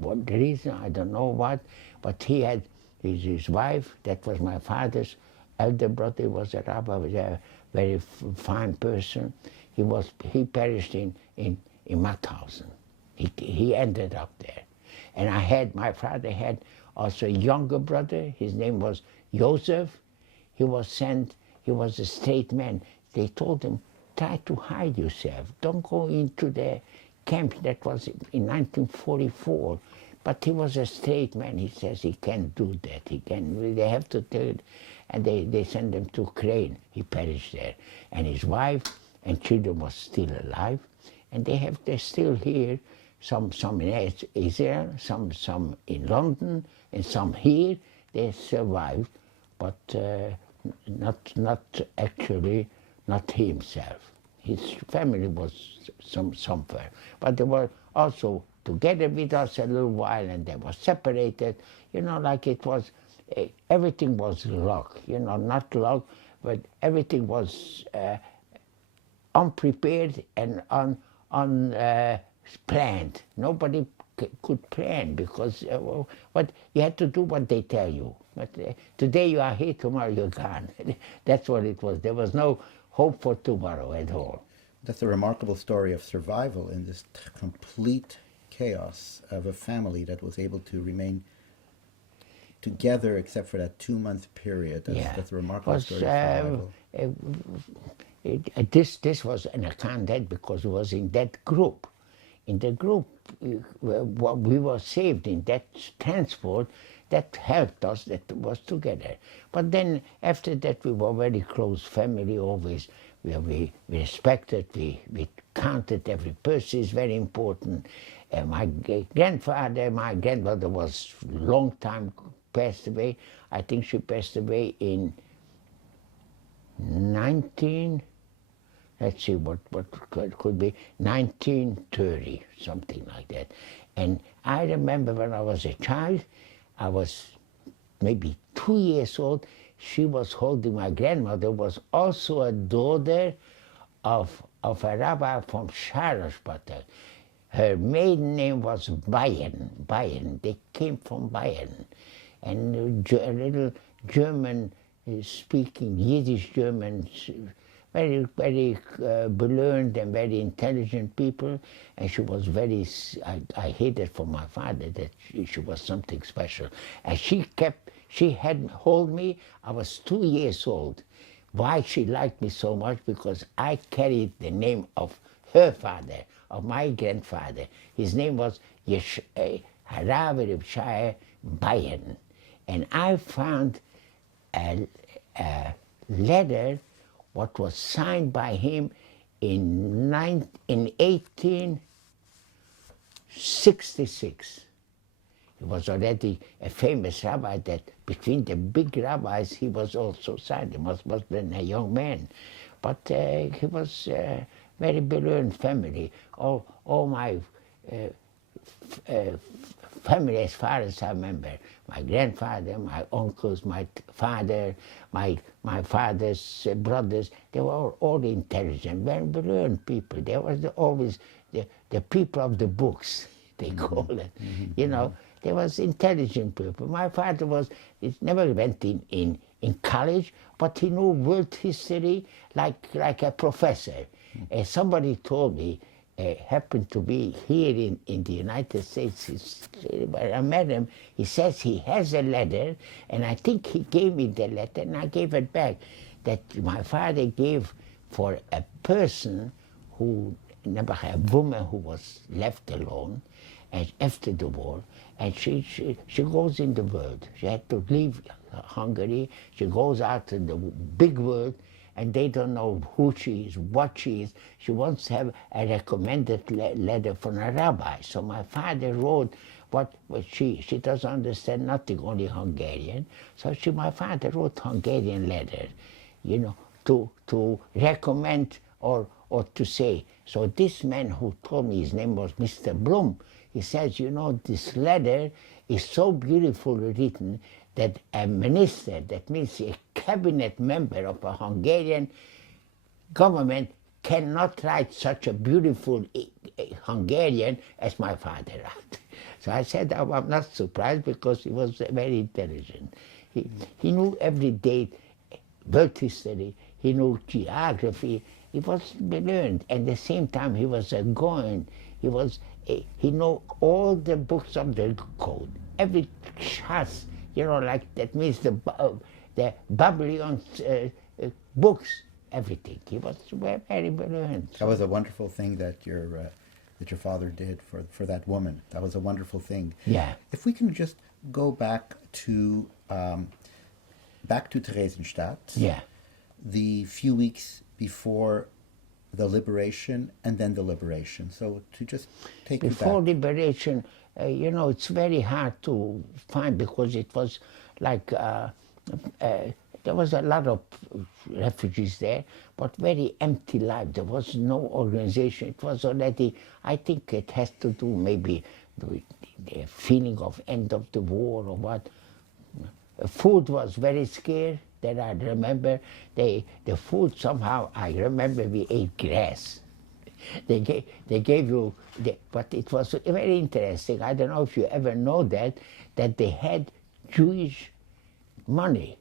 What the reason, I don't know what, but he had his wife, that was my father's elder brother, was a rabbi, was a very fine person. He perished in Mauthausen. He ended up there. And my father had also a younger brother, his name was Joseph. He was a straight man. They told him, try to hide yourself. Don't go into the camp. That was in 1944. But he was a straight man. He says he can't do that. They have to tell it. And they sent him to Ukraine. He perished there. And his wife and children was still alive. And they're still here. Some in Israel, some in London, and some here. They survived, but not actually, not himself. His family was somewhere, but they were also together with us a little while, and they were separated. You know, like it was, everything was luck. You know, not luck, but everything was unprepared and planned. Nobody could plan because what you had to do what they tell you. But today you are here, tomorrow you're gone. That's what it was. There was no hope for tomorrow at all. That's a remarkable story of survival in this complete chaos of a family that was able to remain together except for that 2-month period. That's a remarkable story of survival. This was an account that because it was in that group. In the group, we were saved in that transport. that helped us, that was together. But then after that we were very close family always. We respected, we counted every person is very important. My grandfather, my grandmother was long time passed away. I think she passed away in 19, let's see what could be, 1930, something like that. And I remember when I was a child, I was maybe 2 years old, she was holding, my grandmother was also a daughter of a rabbi from Strasshof. Her maiden name was Bayern. They came from Bayern. And a little German speaking, Yiddish German, very, very learned and very intelligent people. And she was very, I hated for my father that she was something special. And she had hold me, I was 2 years old. Why she liked me so much? Because I carried the name of her father, of my grandfather. His name was Jeshaye Rosenberg. And I found a letter what was signed by him in 1866. He was already a famous rabbi that between the big rabbis he was also signed. He must have been a young man. But he was very learned family. All my family, as far as I remember, my grandfather, my uncles, my father, my father's brothers, they were all intelligent, very learned people. They were always the people of the books, they call it. You know, they was intelligent people. My father he never went in college, but he knew world history like a professor. Somebody told me, happened to be here in the United States, I met him, he says he has a letter, and I think he gave me the letter, and I gave it back, that my father gave for a person who, a woman who was left alone, and after the war, and she goes in the world. She had to leave Hungary, she goes out in the big world, and they don't know who she is, what she is. She wants to have a recommended letter from a rabbi. So my father wrote what she doesn't understand nothing, only Hungarian. So my father wrote Hungarian letter, you know, to recommend or to say. So this man who told me, his name was Mr. Blum, he says, you know, this letter is so beautifully written that a minister, that means a cabinet member of a Hungarian government, cannot write such a beautiful Hungarian as my father wrote. So I said, oh, I'm not surprised, because he was very intelligent. He knew every date, world history, he knew geography, he was learned. And at the same time, he was a Goen. He knew all the books of the code, every chas. You know, like that means the Babylon books, everything. He was very learned. That was a wonderful thing that your father did for that woman. That was a wonderful thing. Yeah. If we can just go back to Theresienstadt. Yeah. The few weeks before the liberation and then the liberation. So to just take it back. Before liberation, you know, it's very hard to find, because it was like, there was a lot of refugees there, but very empty life. There was no organization. It was already, I think it has to do maybe with the feeling of end of the war or what. Food was very scarce, that I remember. The food somehow, I remember we ate grass. They gave you, but it was very interesting. I don't know if you ever know that they had Jewish money.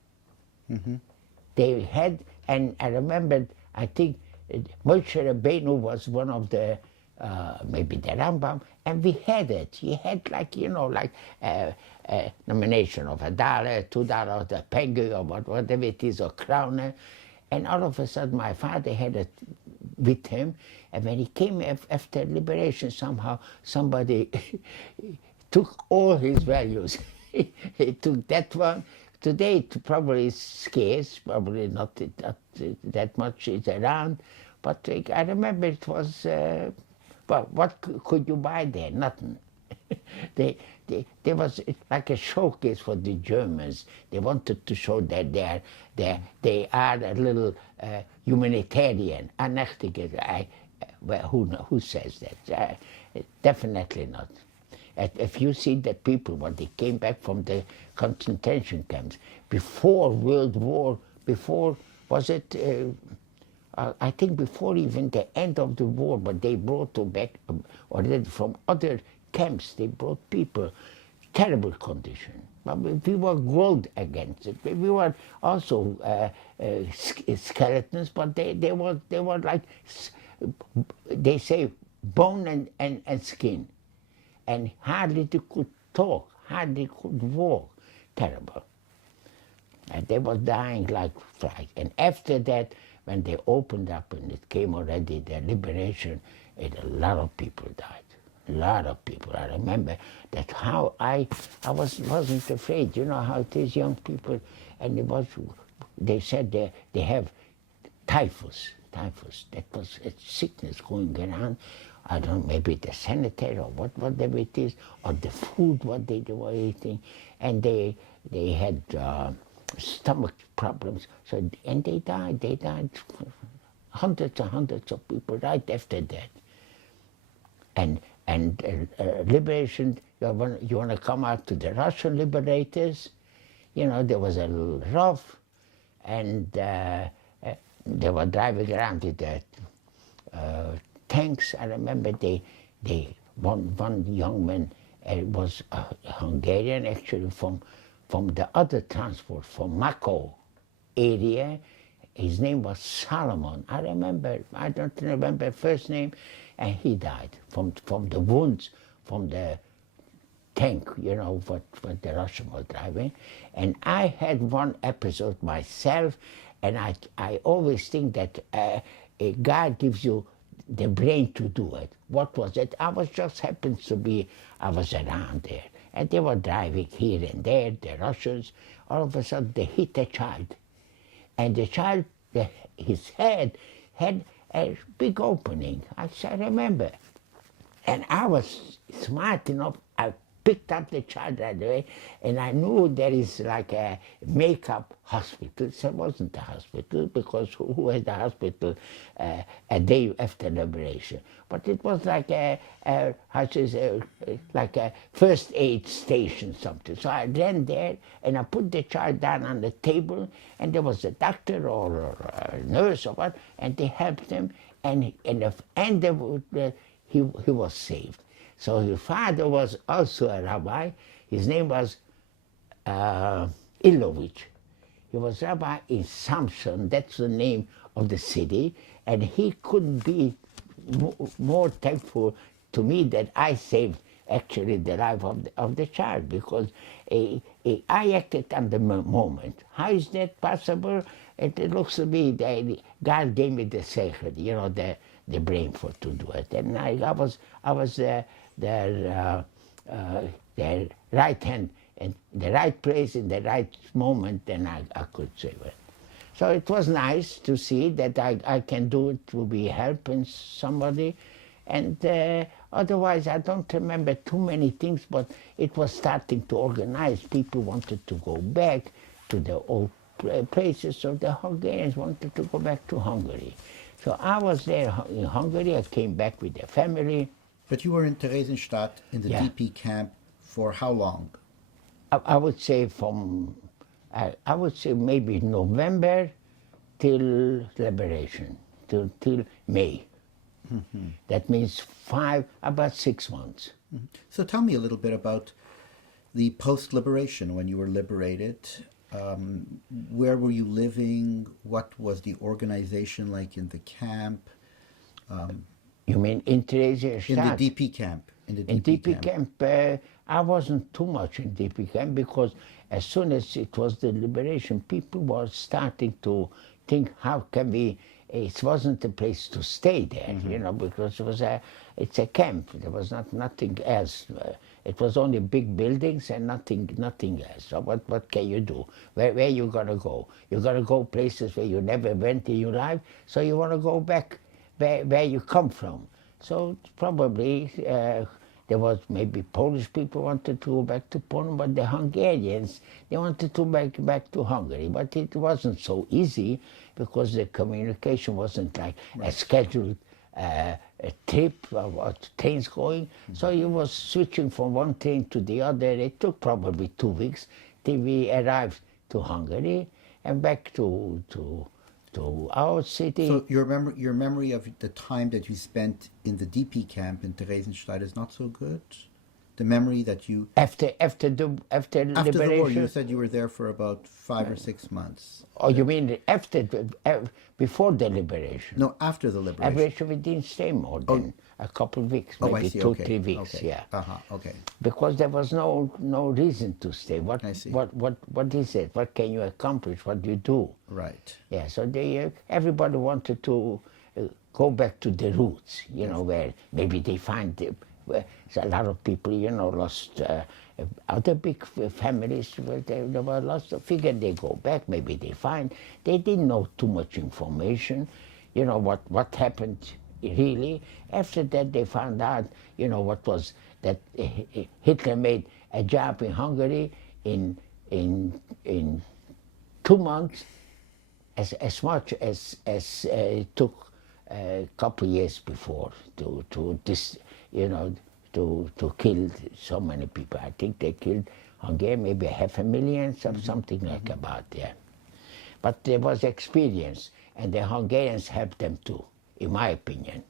They had, and I remember, I think Moshe Rabbeinu was one of the, maybe the Rambam, and we had it. He had like, you know, like a nomination of $1, $2, the penny or whatever it is, or kroner. And all of a sudden my father had it with him, and when he came after liberation, somehow somebody took all his values. he took that one. Today it probably is scarce, probably not that much is around, but I remember it was, well, what could you buy there? Nothing. There was like a showcase for the Germans. They wanted to show that they are a little humanitarian. Well, who says that? Definitely not. If you see the people when they came back from the concentration camps before World War, before was it? I think before even the end of the war, but they brought back already from other camps. They brought people, terrible condition. But we were growled against it. We were also skeletons, but they were like, they say, bone and skin. And hardly they could talk, hardly could walk. Terrible. And they were dying like flies. And after that, when they opened up and it came already the liberation, a lot of people died. A lot of people. I remember that how I wasn't afraid. You know how it is, young people, and they said they have typhus. That was a sickness going around. I don't know, maybe the sanitary or whatever it is, or the food what they were eating, and they had stomach problems. So and they died. Hundreds and hundreds of people right after that. And liberation. You want to come out to the Russian liberators? You know, there was a little rough, and they were driving around with the tanks. I remember one young man was a Hungarian, actually from the other transport, from Mako area. His name was Solomon. I don't remember first name, and he died from the wounds from the tank, you know, what the Russian was driving. And I had one episode myself, and I always think that a God gives you the brain to do it. What was it? I was around there, and they were driving here and there, the Russians. All of a sudden they hit a child, and the child, his head had a big opening. I remember, and I was smart enough. I picked up the child right away, and I knew there is like a makeup hospital. So it wasn't a hospital, because who had a hospital a day after liberation? But it was like like a first aid station, something. So I ran there, and I put the child down on the table, and there was a doctor or a nurse or what, and they helped him, and he was saved. So his father was also a rabbi. His name was Ilovich. He was rabbi in Samson, that's the name of the city, and he couldn't be more thankful to me that I saved actually the life of the child, because I acted on the moment. How is that possible? It looks to me that God gave me the sacred, you know, the brain to do it, and I was the right hand in the right place in the right moment, and I could save it. So it was nice to see that I can do it to be helping somebody, and otherwise I don't remember too many things, but it was starting to organize. People wanted to go back to the old places, so the Hungarians wanted to go back to Hungary. So I was there in Hungary. I came back with the family. But you were in Theresienstadt in the DP camp for how long? I would say maybe November till liberation, till May. Mm-hmm. That means about 6 months. Mm-hmm. So tell me a little bit about the post-liberation, when you were liberated. Where were you living? What was the organization like in the camp? You mean in Theresienstadt? In the DP camp. In the DP camp, I wasn't too much in DP camp, because as soon as it was the liberation, people were starting to think, how can we? It wasn't a place to stay there, mm-hmm. you know, because it's a camp. There was nothing else. It was only big buildings and nothing else. So what can you do? Where you gonna go? You're gonna go places where you never went in your life, so you want to go back where you come from. So probably there was maybe Polish people wanted to go back to Poland, but the Hungarians, they wanted to back to Hungary. But it wasn't so easy because the communication wasn't like a scheduled a trip or trains going. So you was switching from one train to the other. It took probably 2 weeks till we arrived to Hungary and back to our city. So your memory of the time that you spent in the DP camp in Theresienstadt is not so good? The memory that you... After liberation? After the war, you said you were there for about 5 or 6 months. Oh, you mean before the liberation? No, after the liberation. Liberation, we didn't stay more than a couple of weeks, maybe I see. 2, Okay. 3 weeks, Okay. yeah. Okay. Because there was no reason to stay. I see. What is it? What can you accomplish? What do you do? Right. Yeah, so everybody wanted to go back to the roots, where maybe they find so a lot of people, lost other big families. There were lots of figured they go back, maybe they didn't know too much information, what happened really. After that they found out, what was that Hitler made a job in Hungary in 2 months, as much as it took a couple of years before to kill so many people. I think they killed Hungary maybe 500,000, something like about there. But there was experience, and the Hungarians helped them too, in my opinion.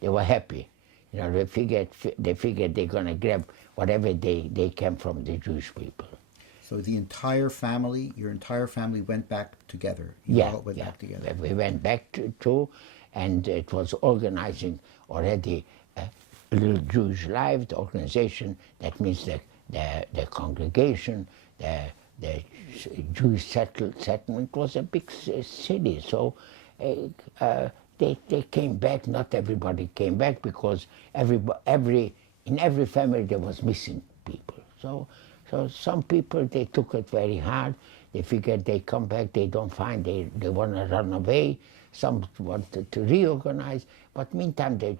They were happy. They figured they're going to grab whatever they can from the Jewish people. So your entire family went back together. All went back together. We went back to, and it was organizing already a little Jewish life, the organization. That means the congregation, the Jewish settlement was a big city. So they came back. Not everybody came back because in every family there was missing people. So some people, they took it very hard. They figured they come back, they don't find, they want to run away. Some wanted to reorganize. But meantime, the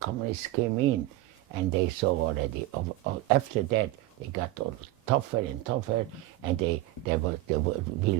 communists came in, and they saw already. After that, they got all tougher and tougher, and there will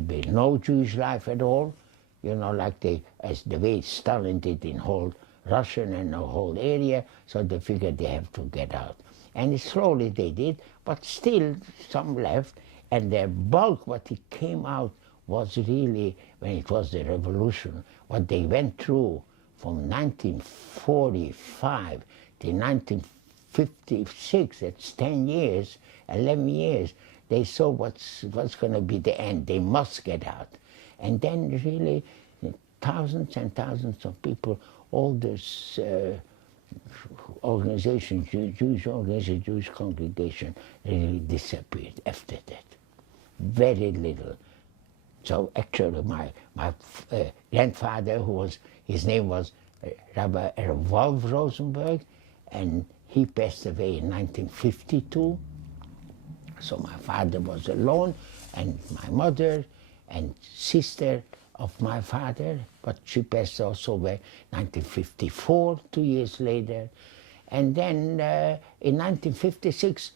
be no Jewish life at all. Like as the way Stalin did in whole Russia and the whole area. So they figured they have to get out. And slowly they did, but still some left. And the bulk, what it came out, was really, when it was the revolution, what they went through from 1945 to 1956, that's 10 years, 11 years, they saw what's going to be the end. They must get out. And then really thousands and thousands of people, all this organization, Jewish organization, Jewish congregation, really disappeared after that. Very little. So actually my grandfather, his name was Rabbi Wolf Rosenberg, and he passed away in 1952. So my father was alone, and my mother and sister of my father, but she passed also away 1954, 2 years later. And then in 1956,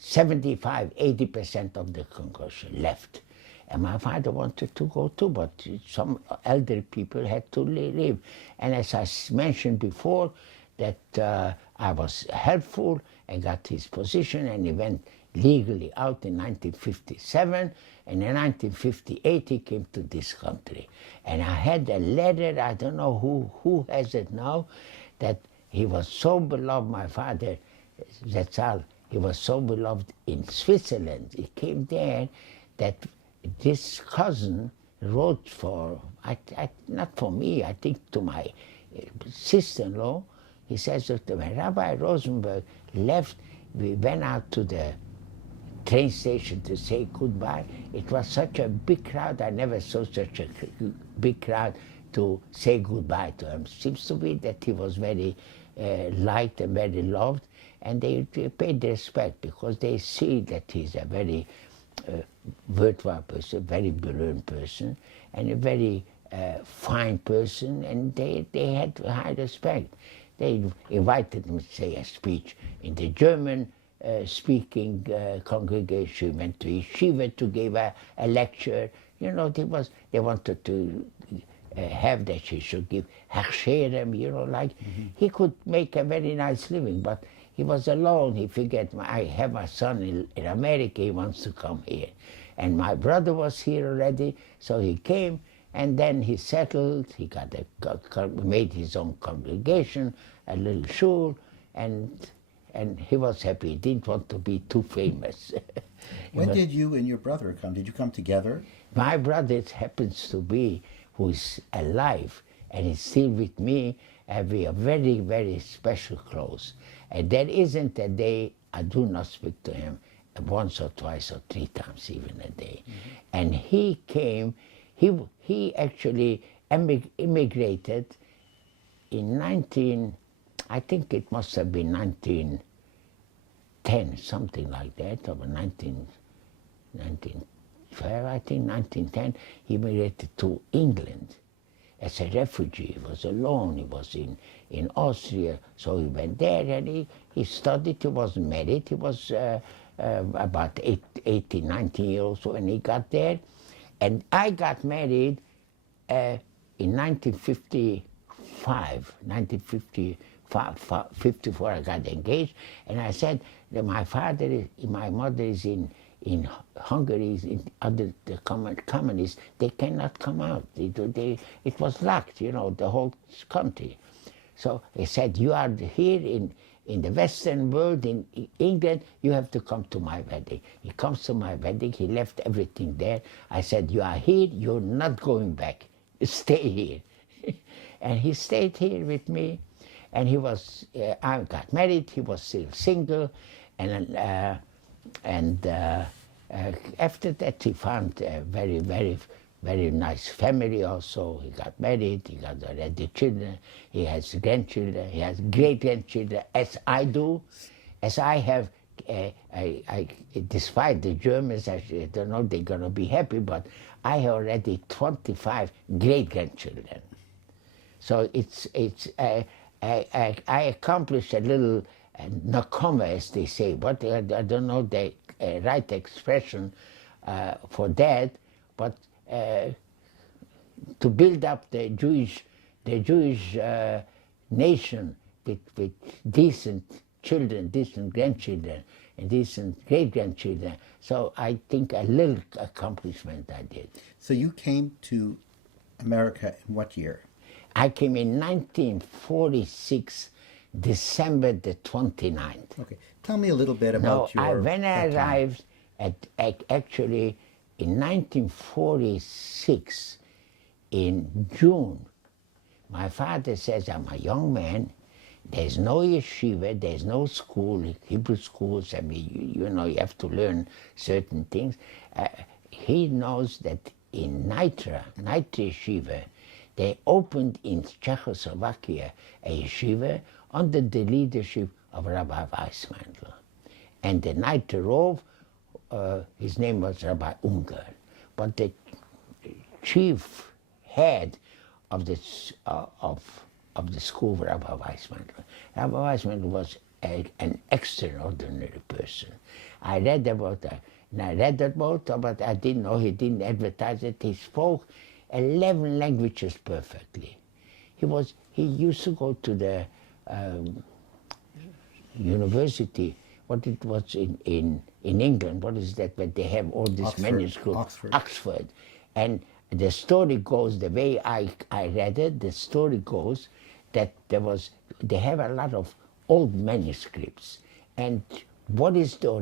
75–80% of the congregation left. And my father wanted to go too, but some elder people had to leave. And as I mentioned before, that I was helpful and got his position, and he went legally out in 1957, and in 1958 he came to this country. And I had a letter, I don't know who has it now, that he was so beloved, my father, that's all, he was so beloved in Switzerland. He came there that this cousin wrote for, not for me, I think to my sister-in-law. He says that when Rabbi Rosenberg left, we went out to the train station to say goodbye. It was such a big crowd. I never saw such a big crowd to say goodbye to him. Seems to be that he was very liked and very loved. and they paid respect because they see that he's a very worthwhile person, very brilliant person, and a very fine person, and they had high respect. They invited him to say a speech in the German speaking congregation. He went to Yeshiva to give a lecture. You know, they wanted to have that he should give Hechsherem, you know, like he could make a very nice living, but he was alone. He figured, I have my son in America, he wants to come here. And my brother was here already, so he came, and then he settled, he made his own congregation, a little shul, and he was happy. He didn't want to be too famous. When did you and your brother come? Did you come together? My brother happens to be, who's alive, and he's still with me, and we are very, very special close. And there isn't a day I do not speak to him, once or twice or 3 times even a day. And he came, he actually immigrated in I think it must have been 1910, something like that, or 1912, I think 1910, he immigrated to England as a refugee. He was alone, he was in Austria, so he went there and he studied. He wasn't married, he was about 18, 19 years old when he got there. And I got married in 1954 I got engaged, and I said that my mother is in Hungary, under the communists, they cannot come out. It was locked, you know, the whole country. So he said, you are here in the Western world, in England, you have to come to my wedding. He comes to my wedding, he left everything there. I said, you are here, you're not going back, stay here. And he stayed here with me, and he was, I got married, he was still single, and after that he found a very, very, very nice family also. He got married, he got already children, he has grandchildren, he has great-grandchildren, as I do, as I have. Despite the Germans, I don't know they're going to be happy, but I have already 25 great-grandchildren. So I accomplished a little nakoma, as they say, but I don't know the right expression for that, but to build up the Jewish nation with decent children, decent grandchildren, and decent great-grandchildren. So I think a little accomplishment I did. So you came to America in what year? I came in 1946, December the 29th. Okay, tell me a little bit about when I arrived actually in 1946, in June, my father says, I'm a young man, there's no yeshiva, there's no school, Hebrew schools, I mean, you know, you have to learn certain things. He knows that in Nitra Yeshiva, they opened in Czechoslovakia a yeshiva under the leadership of Rabbi Weissmandl. And the Nitra Rov, his name was Rabbi Unger. But the chief head of the school, Rabbi Weissmandl. Rabbi Weissmandl was an extraordinary person. I read about that, but I didn't know, he didn't advertise it. He spoke 11 languages perfectly. He used to go to the university, what it was in England, what is that, where they have all these manuscripts? Oxford. And the story goes, the way I read it, the story goes that they have a lot of old manuscripts. And what is the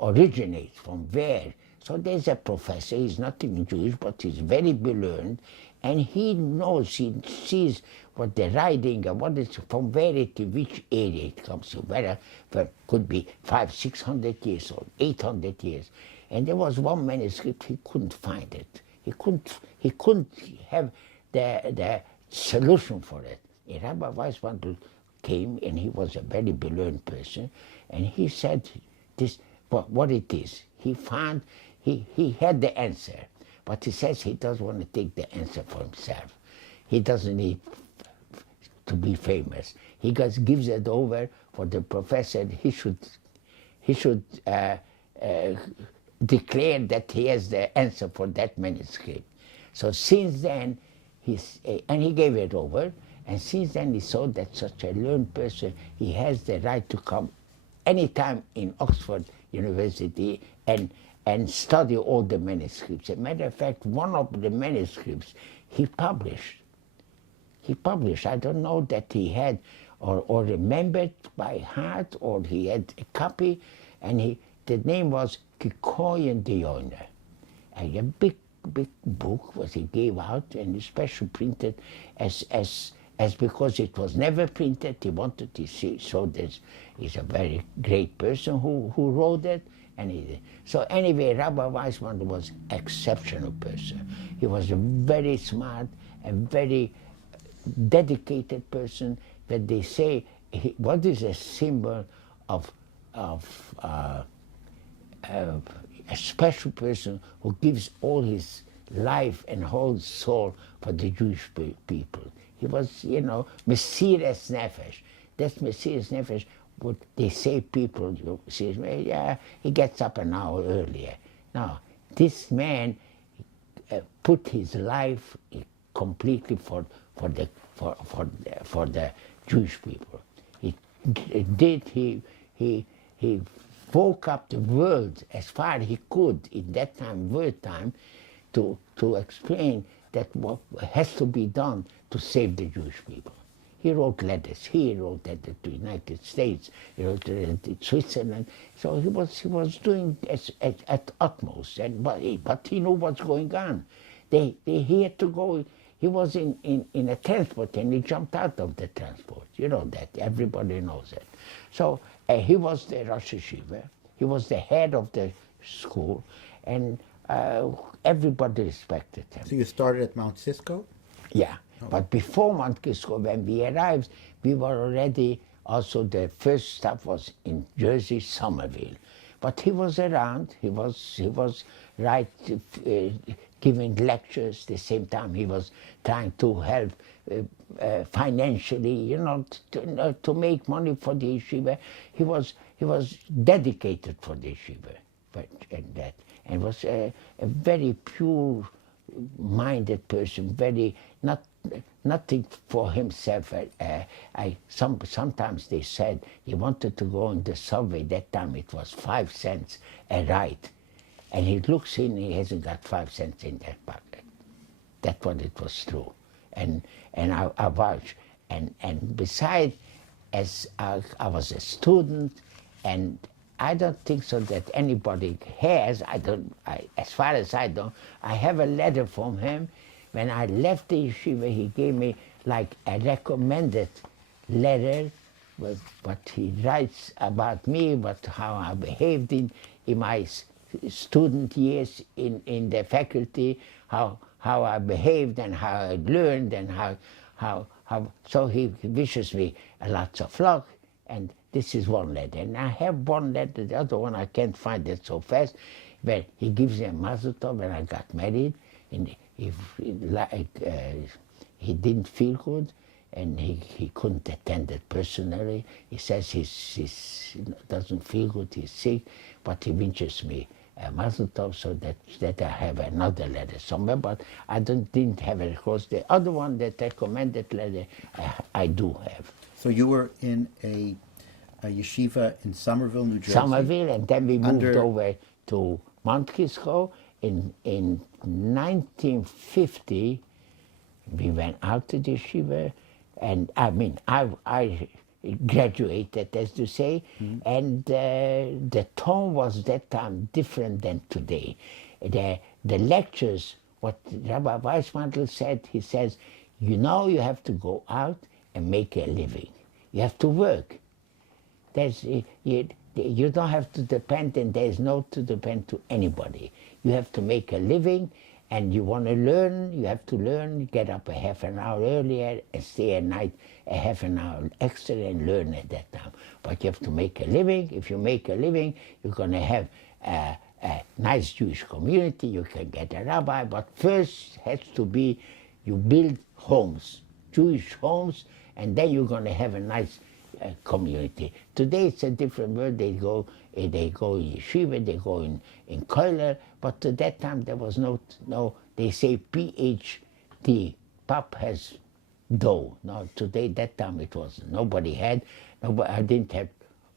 originates from where? So there's a professor, he's not even Jewish, but he's very learned, and he knows, he sees what they're writing and what is, from where to which area it comes to, whether could be 500, 600 years old, 800 years. And there was one manuscript, he couldn't find it. He couldn't have the solution for it. And Rabbi Weissmandl came, and he was a very learned person, and he said this, what it is. He found, he had the answer, but he says he doesn't want to take the answer for himself. He doesn't need to be famous. He just gives it over for the professor. He should declare that he has the answer for that manuscript. So since then, and he gave it over, and since then he saw that such a learned person, he has the right to come anytime in Oxford University and study all the manuscripts. As a matter of fact, one of the manuscripts he published. I don't know that he had or remembered by heart, or he had a copy, and the name was Ghettoization, a big book what he gave out, and special printed as because it was never printed. He wanted to show this. He's a very great person who wrote it. So anyway, Rabbi Weizmann was exceptional person. He was a very smart and very dedicated person. That they say, what is a symbol of a special person who gives all his life and whole soul for the Jewish people. He was, Mesiras Nefesh. That's Mesiras Nefesh. What they say, people say, yeah, he gets up an hour earlier. No, this man put his life completely for the Jewish people. He woke up the world as far as he could in that time, world time, to explain that what has to be done to save the Jewish people. He wrote letters. He wrote letters to the United States. He wrote letters to Switzerland. So he was doing at utmost. But he knew what's going on. He had to go. He was in a transport, and he jumped out of the transport. You know that. Everybody knows it. So he was the Rosh Yeshiva. He was the head of the school, and everybody respected him. So you started at Mount Cisco? Yeah. Oh. But before Mount Cisco, when we arrived, we were already, also the first stop was in Jersey, Somerville. But he was around. He was right, giving lectures. At the same time, he was trying to help financially, to make money for the yeshiva. He was dedicated for the yeshiva, and was a very pure-minded person. Very nothing for himself. Sometimes they said he wanted to go on the subway. That time it was 5 cents a ride. And he looks in, he hasn't got 5 cents in that pocket. That's what it was true. And I vouch. And besides, as I was a student, and I don't think so that anybody has, as far as I know, I have a letter from him. When I left the yeshiva, he gave me like a recommended letter with what he writes about me, how I behaved in my student years in the faculty, how I behaved and how I learned, and how so he wishes me a lots of luck. And this is one letter. And I have one letter, the other one I can't find it so fast, but he gives me a mazel tov when I got married. And he didn't feel good, and he couldn't attend it personally. He says he doesn't feel good, he's sick, but he wishes me a mazel tov, so that I have another letter somewhere, but I didn't have it. Of course, the other one, that recommended letter, I do have. So you were in a yeshiva in Somerville, New Jersey? Somerville, and then we moved over to Mount Kisco. In 1950, we went out to the yeshiva, and I graduated, as to say, and the tone was that time different than today. The lectures, what Rabbi Weizmann said, he says, you have to go out and make a living. You have to work. You don't have to depend, and there's no to depend to anybody. You have to make a living, and you want to learn, you have to learn, get up a half an hour earlier and stay at night a half an hour extra and learn at that time. But you have to make a living. If you make a living, you're going to have a nice Jewish community, you can get a rabbi, but first has to be you build homes, Jewish homes, and then you're going to have a nice community. Today it's a different world. They go in Yeshiva, they go in Koiler, but at that time there was no, they say PhD, Pap has dough. No, today, that time it was, nobody had, I didn't have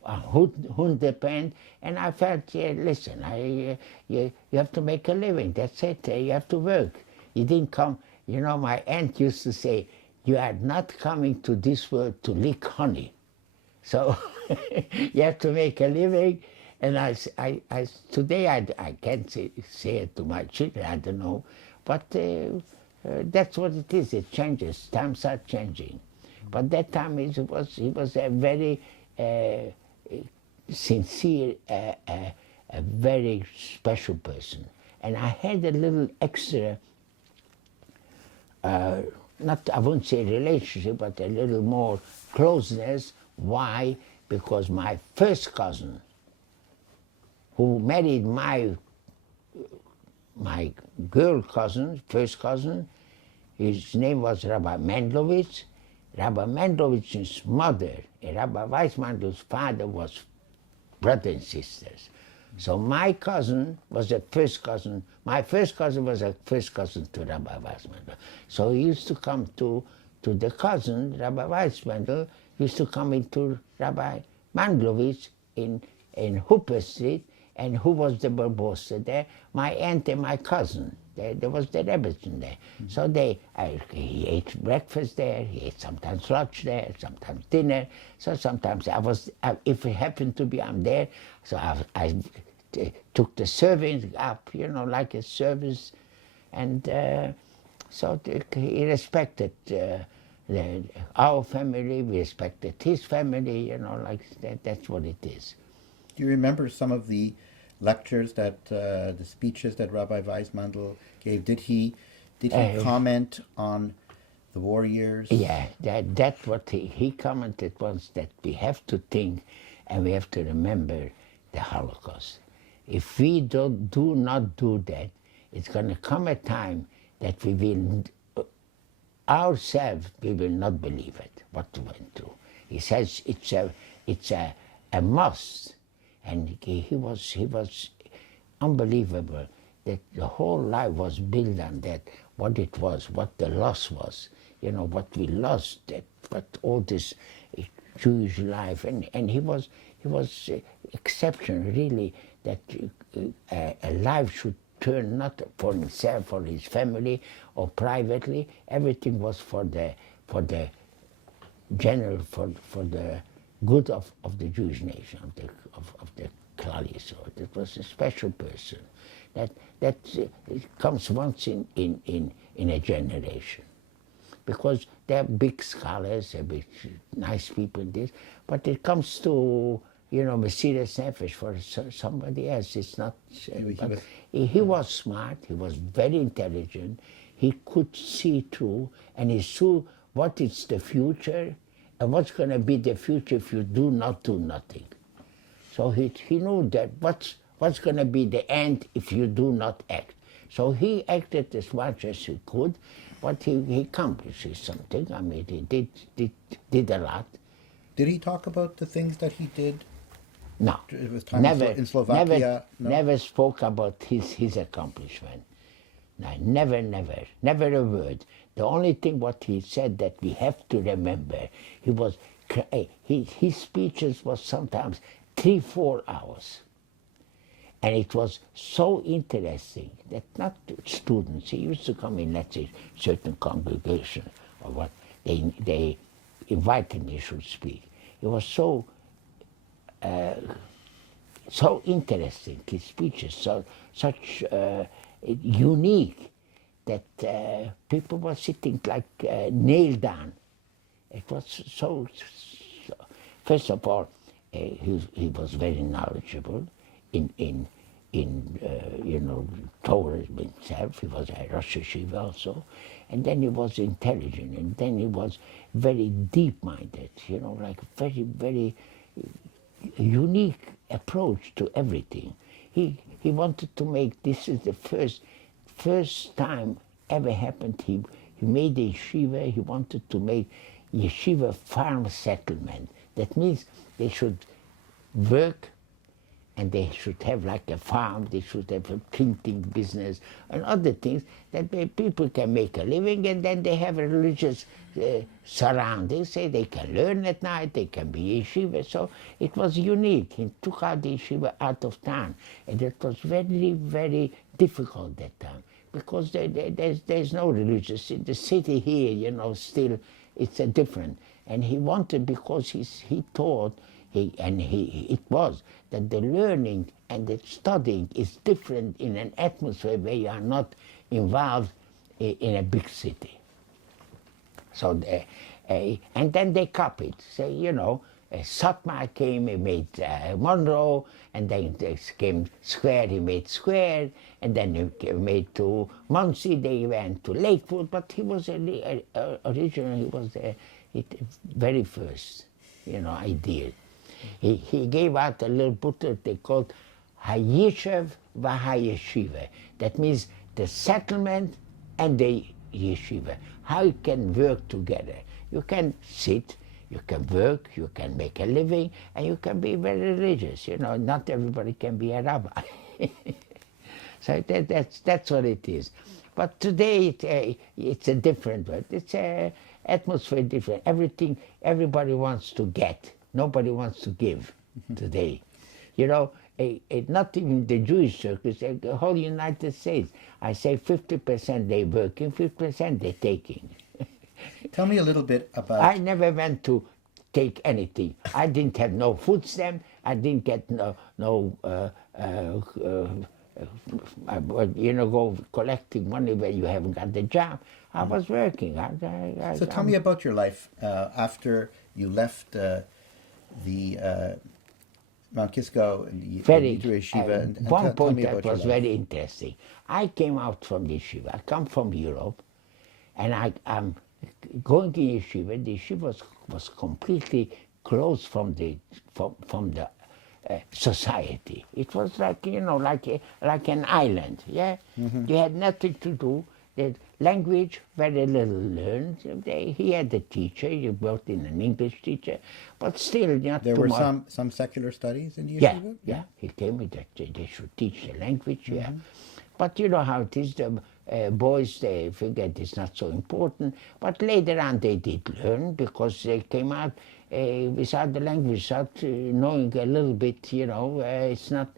a hundepend, and I felt, yeah, listen, you have to make a living, that's it, you have to work. You didn't come, you know, my aunt used to say, you are not coming to this world to lick honey. So you have to make a living, and today I can't say it to my children, I don't know, but that's what it is. It changes. Times are changing, but that time he was a very sincere, a very special person. And I had a little extra, not, I won't say relationship, but a little more closeness. Why? Because my first cousin, who married my girl cousin, first cousin, his name was Rabbi Mendlovich. Rabbi Mendlovich's mother and Rabbi Weissmandel's father was brother and sisters. So my cousin was a first cousin. My first cousin was a first cousin to Rabbi Weissmandel. So he used to come to the cousin, Rabbi Weissmandel, used to come into Rabbi Mendlovich in Hooper Street, and who was the barbosa there? My aunt and my cousin. There was the Debrecen there. Mm-hmm. So he ate breakfast there, he ate sometimes lunch there, sometimes dinner. So sometimes if it happened to be I'm there, so I took the serving up, you know, like a service. And so he respected our family, we respected his family, you know, like that's what it is. Do you remember some of the lectures that, the speeches that Rabbi Weissmandel gave? Did he comment on the war years? Yeah, that's what he commented was that we have to think and we have to remember the Holocaust. If we do not do that, it's going to come a time that we will, ourselves, we will not believe it, what we went through. He says it's a must. And he was unbelievable that the whole life was built on that, what it was, what the loss was, you know, what we lost, but all this Jewish life. And he was exceptional, really, that a life should turn not for himself or his family or privately. Everything was for the general, for the good of the Jewish nation, of the Klal Yisrael. It was a special person that it comes once in a generation, because they're big scholars, they're big, nice people. But it comes to, you know, Mesiras Nefesh for somebody else. It's not. He was smart. He was very intelligent. He could see through, and he saw what is the future. And what's going to be the future if you do not do nothing? So he knew that what's going to be the end if you do not act. So he acted as much as he could, but he accomplished something. I mean, he did a lot. Did he talk about the things that he did? No, never in Slovakia. Never spoke about his accomplishment. No, never a word. The only thing what he said that we have to remember, his speeches was sometimes 3-4 hours. And it was so interesting that not students, he used to come in, let's say, certain congregation or what, they invited me to speak. It was so interesting, his speeches, such unique, that people were sitting like nailed down. It was so first of all, he was very knowledgeable in Torah himself. He was a Rosh Yeshiva also, and then he was intelligent, and then he was very deep-minded. Like very, very unique approach to everything. He wanted to make, this is the first time ever happened. He made a yeshiva. He wanted to make yeshiva farm settlement. That means they should work, and they should have like a farm, they should have a printing business and other things that people can make a living, and then they have a religious surroundings, say they can learn at night, they can be yeshiva. So it was unique. He took out the yeshiva out of town, and it was very, very difficult that time, because there's no religious. In the city here, still it's a different. And he wanted, because he thought, it was that the learning and the studying is different in an atmosphere where you are not involved in a big city. So, and then they copied. So, Satmar came, he made Monroe, and then they came Square, he made Square, and then he made to Muncie, they went to Lakewood, but he was originally, he was the very first, idea. He gave out a little book that they called Hayishev v'Hayeshiva. That means the settlement and the yeshiva. How you can work together. You can sit, you can work, you can make a living, and you can be very religious. Not everybody can be a rabbi. So that's what it is. But today it's a different word. It's a atmosphere different. Everybody wants to get. Nobody wants to give today. Not even the Jewish circles, the whole United States. I say 50% they working, 50% they taking. Tell me a little bit about... I never went to take anything. I didn't have no food stamp. I didn't get go collecting money when you haven't got the job. I was working. So tell me about your life after you left the Mount Kisco and the Yeshiva. And one point tell me that was very interesting. I came out from the Yeshiva. I come from Europe, and I'm going to Yeshiva. The Yeshiva was completely closed from the society. It was like like an island. Yeah, you had nothing to do. The language, very little learned. He had a teacher, he worked in an English teacher, but still not there too were much. some secular studies in the yeshiva? Yeah. He told me that they should teach the language, yeah. But you know how it is, the boys, they forget it's not so important, but later on they did learn, because they came out without the language, without knowing a little bit, it's not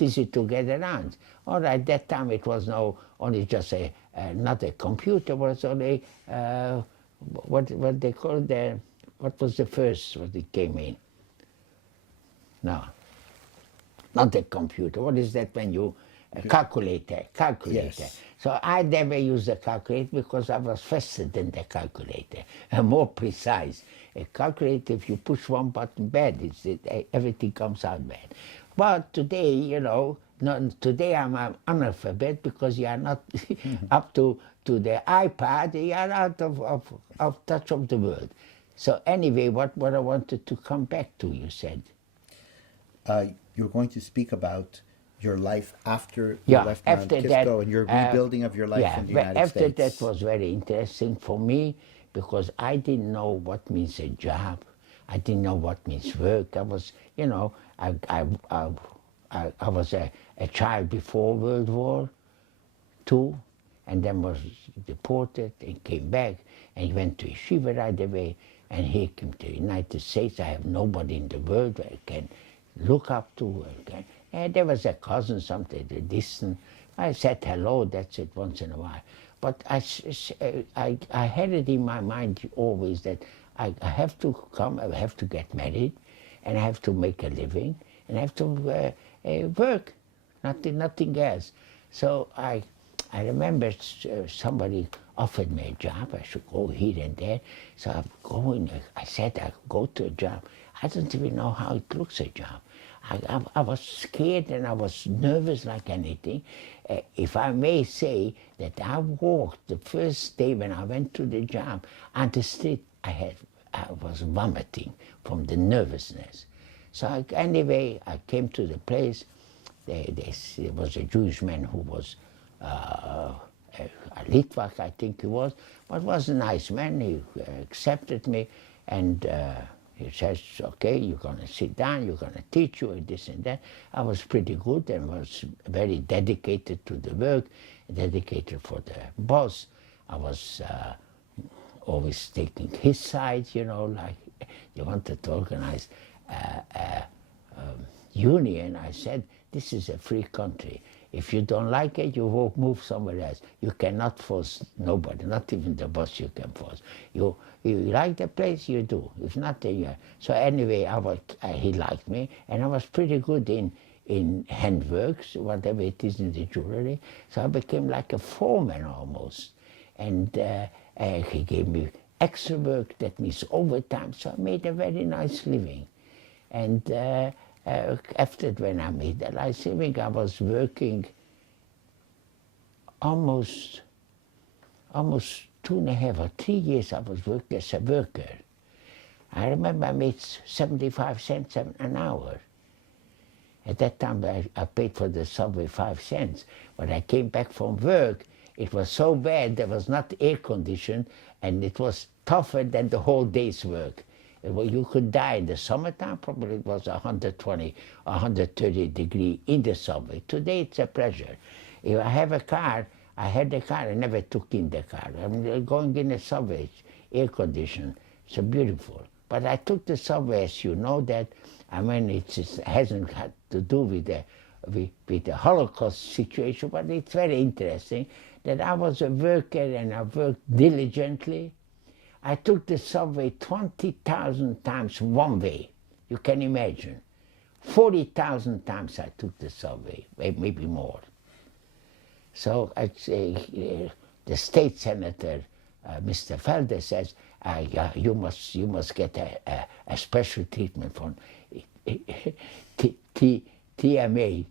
easy to get around. All right, that time it was only just not a computer, it was only what they called what was the first what it came in? No, not a computer. What is that when you calculator? Yes. So I never used a calculator because I was faster than the calculator and more precise. A calculator, if you push one button bad, everything comes out bad. But today, today I'm an analphabet because you are not up to the iPad, you are out of touch of the world. So anyway, what I wanted to come back to, you said? You're going to speak about your life after you left Mount Kisco and your rebuilding of your life in the United States. After that was very interesting for me because I didn't know what means a job. I didn't know what means work. I was, I was a child before World War II, and then was deported and came back and went to Yeshiva right away. And he came to the United States. I have nobody in the world I can look up to. And there was a cousin, something distant. I said hello, that's it, once in a while. But I had it in my mind always that I have to come, I have to get married, and I have to make a living, and I have to work, nothing else. So I remember somebody offered me a job. I should go here and there. So I said I go to a job. I don't even know how it looks, a job. I was scared and I was nervous like anything. If I may say that I walked the first day when I went to the job on the street, I was vomiting from the nervousness. So anyway, I came to the place. There was a Jewish man who was a Litvak, I think he was, but was a nice man. He accepted me, and he says, okay, you're going to sit down, you're going to teach you and this and that. I was pretty good and was very dedicated to the work, dedicated for the boss. I was always taking his side, you know, like they wanted to organize union. I said, this is a free country. If you don't like it, you will move somewhere else. You cannot force nobody, not even the boss you can force. You like the place, you do. If not, then you. So anyway, he liked me, and I was pretty good in handworks, whatever it is in the jewelry. So I became like a foreman almost. And he gave me extra work, that means overtime, so I made a very nice living. And after when I made a nice living, I was working almost 2.5 or 3 years. I was working as a worker. I remember I made 75 cents an hour. At that time, I paid for the subway 5 cents. When I came back from work, it was so bad, there was not air conditioned, and it was tougher than the whole day's work. Well, you could die in the summertime, probably it was 120, 130 degrees in the subway. Today it's a pleasure. If I have a car, I had a car, I never took in the car. I'm going in a subway, air conditioned, so beautiful. But I took the subway, as you know that, I mean, it hasn't had to do with the Holocaust situation, but it's very interesting that I was a worker and I worked diligently. I took the subway 20,000 times one way. You can imagine. 40,000 times I took the subway, maybe more. So the state senator, Mr. Felder, says, you must get a special treatment from TMA.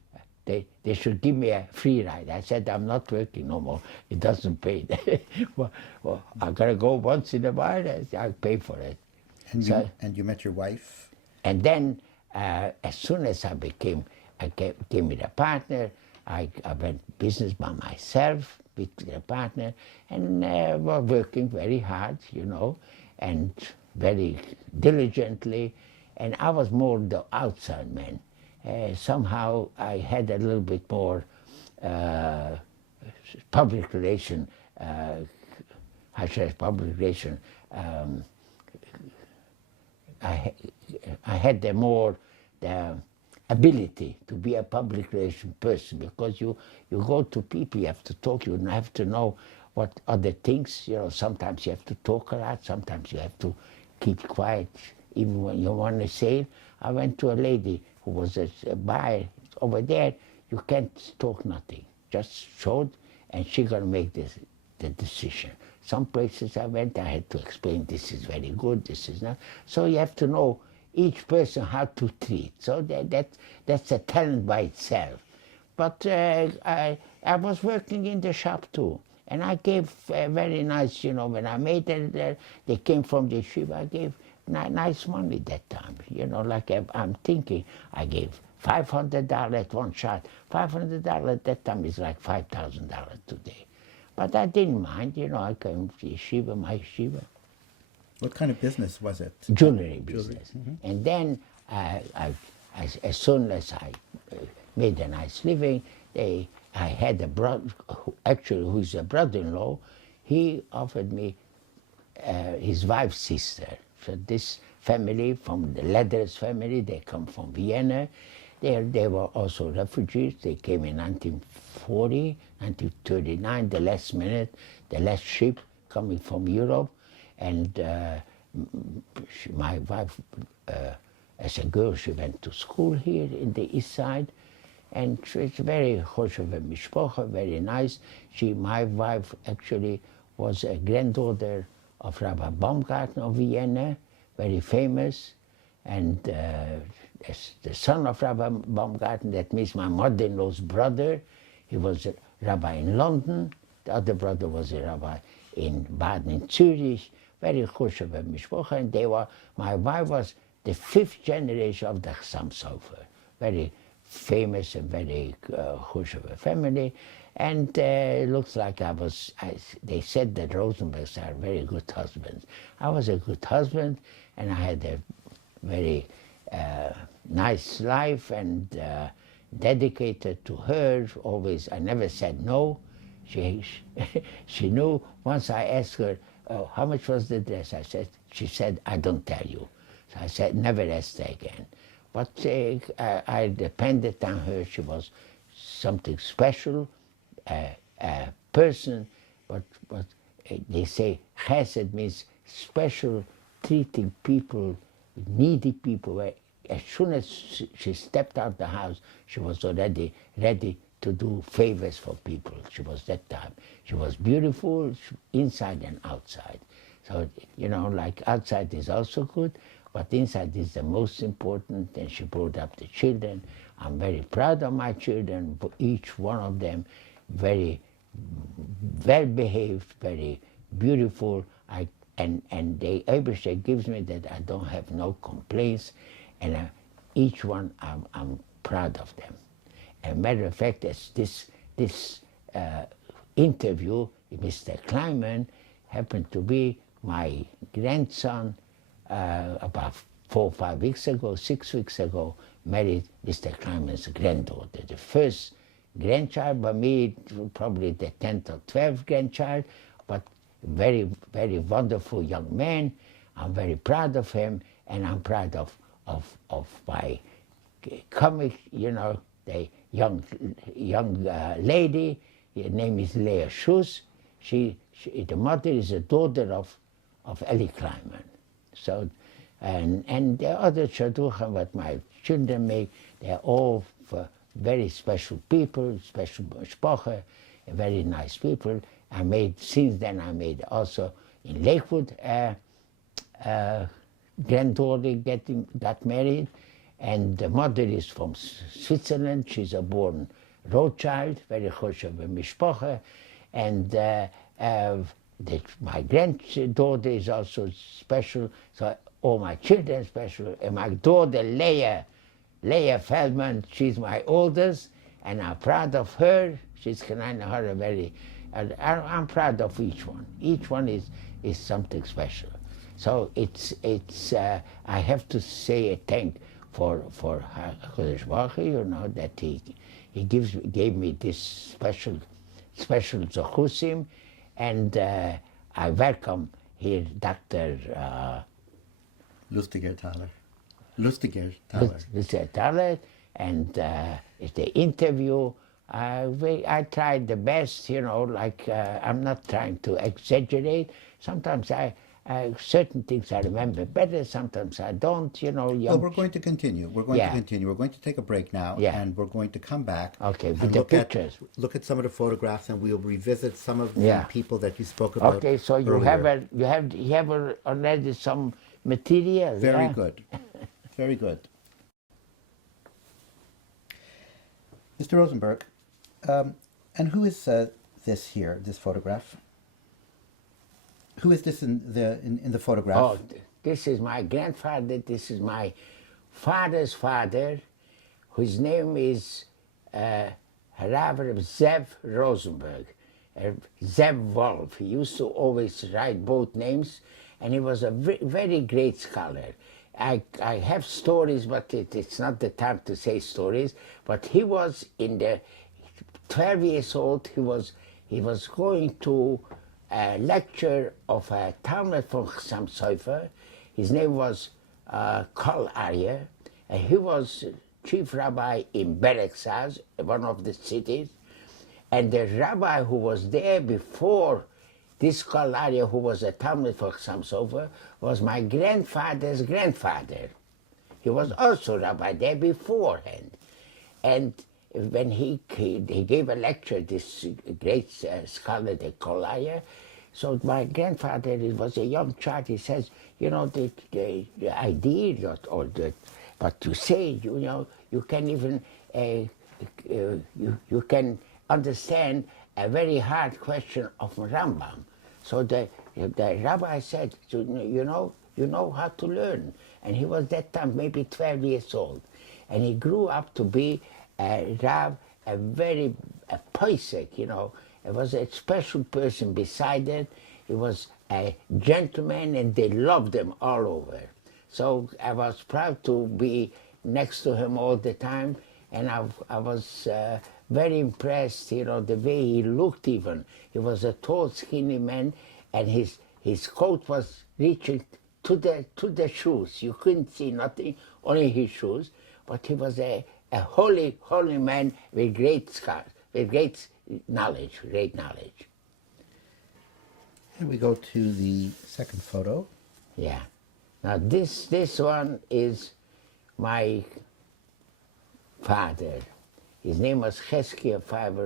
They should give me a free ride. I said, I'm not working no more. It doesn't pay. well, I gotta go once in a while. I'll pay for it. And you met your wife? And then, as soon as I came with a partner, I went business by myself with a partner, and were working very hard, you know, and very diligently. And I was more the outside man. Somehow I had a little bit more public relation, public relation. I had the more the ability to be a public relation person, because you go to people, you have to talk, you have to know what other things, you know, sometimes you have to talk a lot, sometimes you have to keep quiet, even when you want to say it. I went to a lady who was a buyer over there. You can't talk nothing, just showed, and she gonna make the decision. Some places I went, I had to explain, this is very good, this is not. So you have to know each person how to treat. So that's a talent by itself. But I was working in the shop too. And I gave very nice, you know, when I made it, they came from the Yeshiva, I gave nice money that time. You know, like I'm thinking, I gave $500 at one shot. $500 at that time is like $5,000 today. But I didn't mind, you know, I came to Yeshiva, my Yeshiva. What kind of business was it? Jewelry business. Mm-hmm. And then as soon as I made a nice living, I had a brother, who's a brother-in-law. He offered me his wife's sister. So this family, from the Lederers family, they come from Vienna. They were also refugees. They came in 1940, 1939, the last minute, the last ship coming from Europe. And my wife, as a girl, she went to school here in the east side. And it's very choshev mishpocha, very nice. My wife actually was a granddaughter of Rabbi Baumgartner of Vienna, very famous. and the son of Rabbi Baumgarten, that means my mother-in-law's brother. He was a rabbi in London. The other brother was a rabbi in Baden in Zurich. Very chushev mishpocha, and they were. My wife was the 5th generation of the Chassam Sofer. Very famous and very chushev family. And it looks like they said that Rosenbergs are very good husbands. I was a good husband, and I had a very nice life, and dedicated to her. Always, I never said no. She knew. Once I asked her, oh, how much was the dress? She said, I don't tell you. So I said, never ask her again. But I depended on her. She was something special, a person, but they say chesed means special, treating people, needy people. As soon as she stepped out the house, she was already ready to do favors for people. She was that time. She was beautiful inside and outside. So, you know, like outside is also good, but inside is the most important, and she brought up the children. I'm very proud of my children, each one of them very well behaved, very beautiful. And the Emigration gives me that I don't have no complaints, and each one I'm proud of them. As a matter of fact, as this interview, Mr. Kleiman happened to be my grandson. About 4 or 5 weeks ago, 6 weeks ago, married Mr. Kleiman's granddaughter. The first grandchild by me, probably the 10th or 12th grandchild, but very, very wonderful young man. I'm very proud of him, and I'm proud of my comic, you know, the young lady. Her name is Leah Schuss. The mother is a daughter of Eli Kleiman. So, and the other shadduchim that my children make, they're all very special people, special mishpacha, very nice people. Since then I made also in Lakewood granddaughter got married, and the mother is from Switzerland. She's a born Rothschild, very choshev mishpacha, and my granddaughter is also special. So all my children are special, and my daughter Leah Feldman, she's my oldest, and I'm proud of her. She's kind of her very. I'm proud of each one. Each one is something special. So it's I have to say a thank for HaKadosh Baruch Hu, you know, that he gave me this special zachusim, and I welcome here Dr. Lustiger Thaler, and the interview. I tried the best, you know, like I'm not trying to exaggerate. Sometimes certain things I remember better, sometimes I don't, you know. Well, we're going to continue. We're going to continue. We're going to take a break now, and we're going to come back. Okay, with and the pictures. Look at some of the photographs, and we'll revisit some of the people that you spoke about. Okay, so you have already some material. Very good, very good. Mr. Rosenberg, and who is this here? This photograph? Who is this in the photograph? Oh, this is my grandfather. This is my father's father, whose name is Rabbi Zev Rosenberg, Zev Wolf. He used to always write both names, and he was a very great scholar. I have stories, but it's not the time to say stories. But he was in the 12 years old. He was going to a lecture of a Talmud from Chassam Sofer. His name was Kol Aryeh, and he was chief rabbi in Debrecen, one of the cities. And the rabbi who was there before this Kol Aryeh, who was a Talmud for Chassam Sofer, was my grandfather's grandfather. He was also rabbi there beforehand. And when he gave a lecture, this great scholar, the Kol Aryeh, So my grandfather, he was a young child, he says, you know, the idea or the, but to say, you know, you can even, you can understand a very hard question of Rambam. So the rabbi said, so, you know how to learn. And he was that time maybe 12 years old. And he grew up to be a rab, a very poisek, you know. It was a special person beside it. He was a gentleman and they loved him all over. So I was proud to be next to him all the time. And I was very impressed, you know, the way he looked even. He was a tall, skinny man, and his coat was reaching to the shoes. You couldn't see nothing, only his shoes. But he was a holy man with great scars, with great knowledge. And we go to the second photo. Yeah. Now this one is my father. His name was Jesahye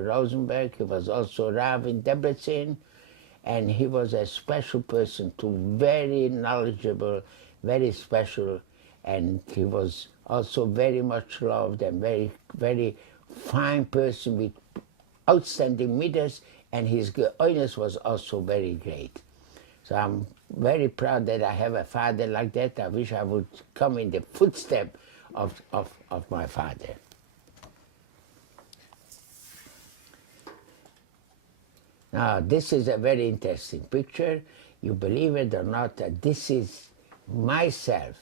Rosenberg. He was also Rav in Debrecen, and he was a special person too, very knowledgeable, very special, and he was also very much loved and very, very fine person with outstanding midas, and his Ghettoization was also very great. So I'm very proud that I have a father like that. I wish I would come in the footstep of my father. Now, this is a very interesting picture. You believe it or not, that this is myself.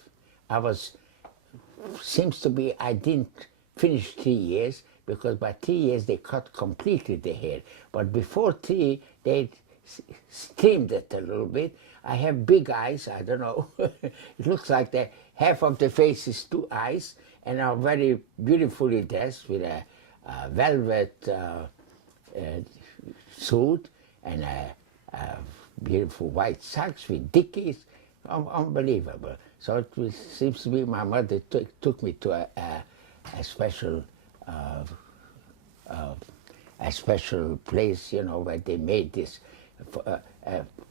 Seems to be, I didn't finish 3 years, because by 3 years they cut completely the hair. But before 3, they trimmed it a little bit. I have big eyes, I don't know. It looks like the half of the face is 2 eyes, and I'm very beautifully dressed with a velvet suit and a beautiful white socks with dickies. Unbelievable. So it seems to be my mother took me to a special place, you know, where they made this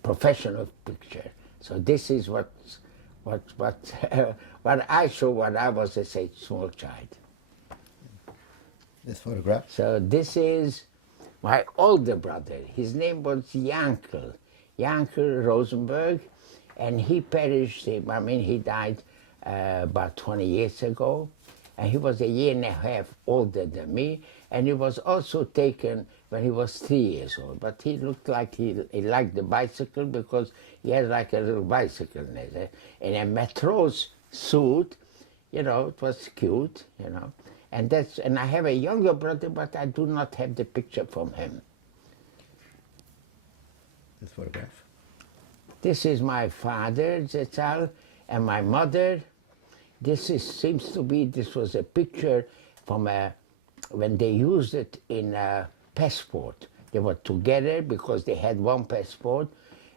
professional picture. So this is what I saw when I was a small child. This photograph? So this is my older brother. His name was Jesahye Rosenberg, and he perished. I mean, he died about 20 years ago, and he was 1.5 years older than me, and he was also taken when he was 3 years old. But he looked like he liked the bicycle, because he had like a little bicycle in a matro's suit. You know, it was cute, you know. And I have a younger brother, but I do not have the picture from him. This photograph? This is my father, Zetzal, and my mother. This was a picture from when they used it in a passport. They were together because they had one passport.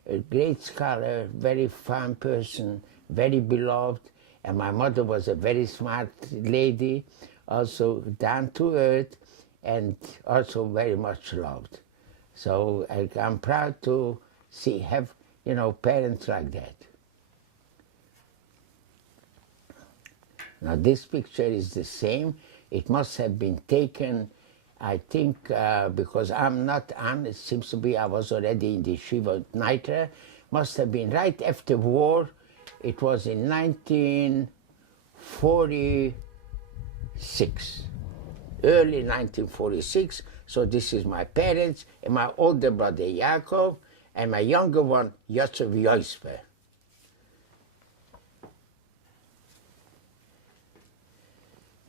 A great scholar, very fine person, very beloved, and my mother was a very smart lady, also down to earth, and also very much loved. So I'm proud to have, you know, parents like that. Now this picture is the same. It must have been taken, I think, because I'm not on, it seems to be I was already in the Yeshiva Nitra, must have been right after war. It was in 1946, early 1946. So this is my parents and my older brother Yaakov and my younger one Jesahye Rosenberg.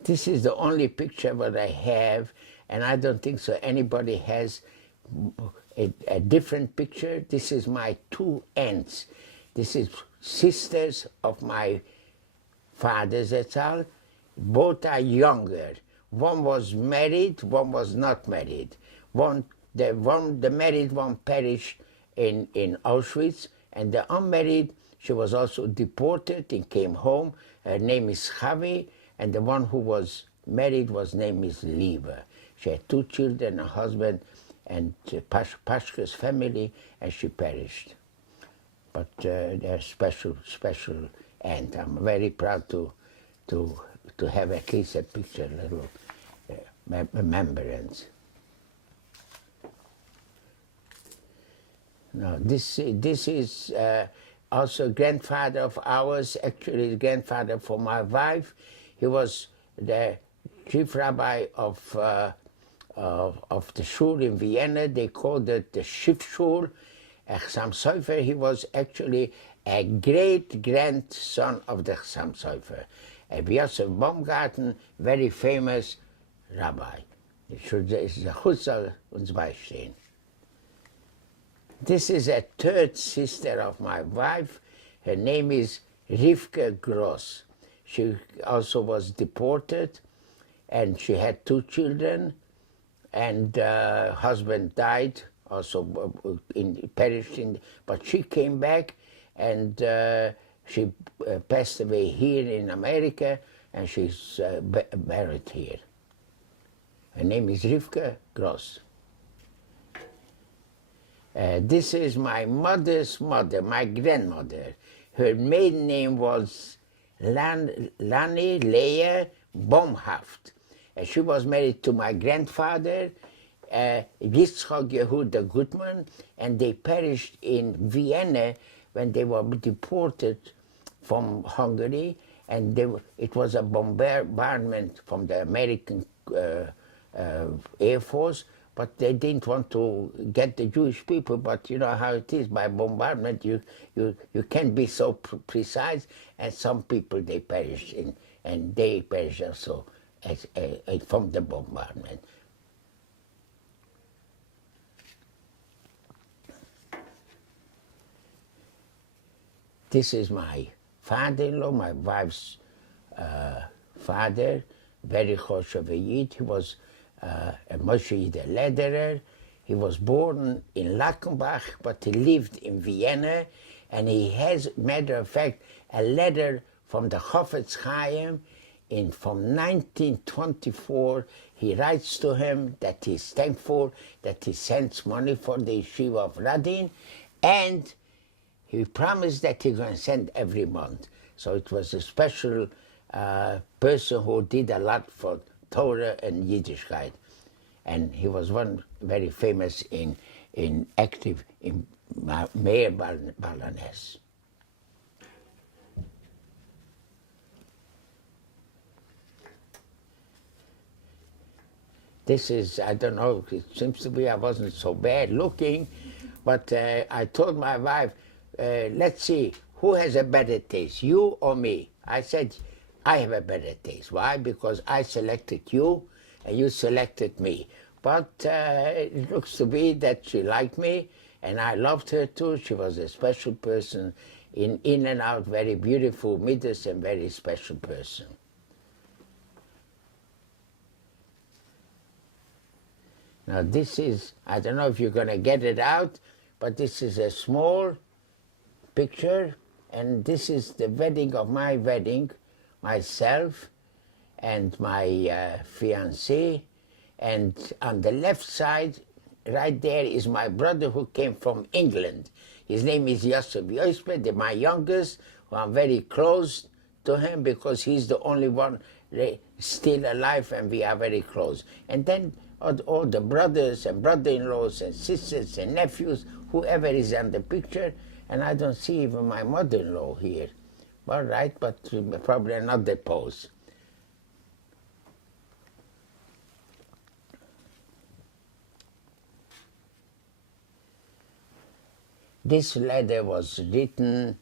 This is the only picture that I have, and I don't think so anybody has a different picture. This is my 2 aunts. This is sisters of my father, that's all. Both are younger. One was married, one was not married. The married one perished in Auschwitz, and the unmarried, she was also deported and came home. Her name is Jesahye, and the one who was married was name is Lieber. She had 2 children, a husband, and Pashka's family, and she perished. But they're special end. I'm very proud to have at least a picture, a little remembrance. Now, this is also grandfather of ours, actually the grandfather for my wife. He was the chief rabbi of the shul in Vienna. They called it the Schiff Shul. Chassam Sofer, he was actually a great-grandson of the Chassam Sofer. Yosef Baumgarten, very famous rabbi. Es ist gut uns beistehen. This is a third sister of my wife. Her name is Rivka Gross. She also was deported, and she had 2 children, and husband died, also perished, but she came back, and she passed away here in America, and she's buried here. Her name is Rivka Gross. This is my mother's mother, my grandmother. Her maiden name was Lani Leah Baumhaft. She was married to my grandfather, Yitzchak Yehuda Gutman, and they perished in Vienna when they were deported from Hungary, and it was a bombardment from the American Air Force, but they didn't want to get the Jewish people. But you know how it is, by bombardment you can't be so precise, and some people they perish and they perish also from the bombardment. This is my father-in-law, my wife's father, very choshev Yid. He was a Moshe Yid Lederer. He was born in Lackenbach, but he lived in Vienna, and he has, matter of fact, a letter from the Chofetz Chaim from 1924. He writes to him that he's thankful that he sends money for the Yeshiva of Radin, and he promised that he's going to send every month. So it was a special person who did a lot for Torah and Yiddishkeit. And he was one very famous active in Meir Balanes. This is, I don't know, it seems to be I wasn't so bad looking, but I told my wife, let's see, who has a better taste, you or me? I said, I have a better taste. Why? Because I selected you, and you selected me. But it looks to be that she liked me, and I loved her too. She was a special person, in and out, very beautiful, midas, and very special person. Now this is, I don't know if you're going to get it out, but this is a small picture, and this is the wedding of my wedding, myself and my fiancée, and on the left side, right there, is my brother who came from England. His name is Jesahye Rosenberg, my youngest, who I'm very close to him because he's the only one still alive, and we are very close. And then all the brothers and brother-in-laws and sisters and nephews, whoever is on the picture, and I don't see even my mother-in-law here. All right, but probably another pose. This letter was written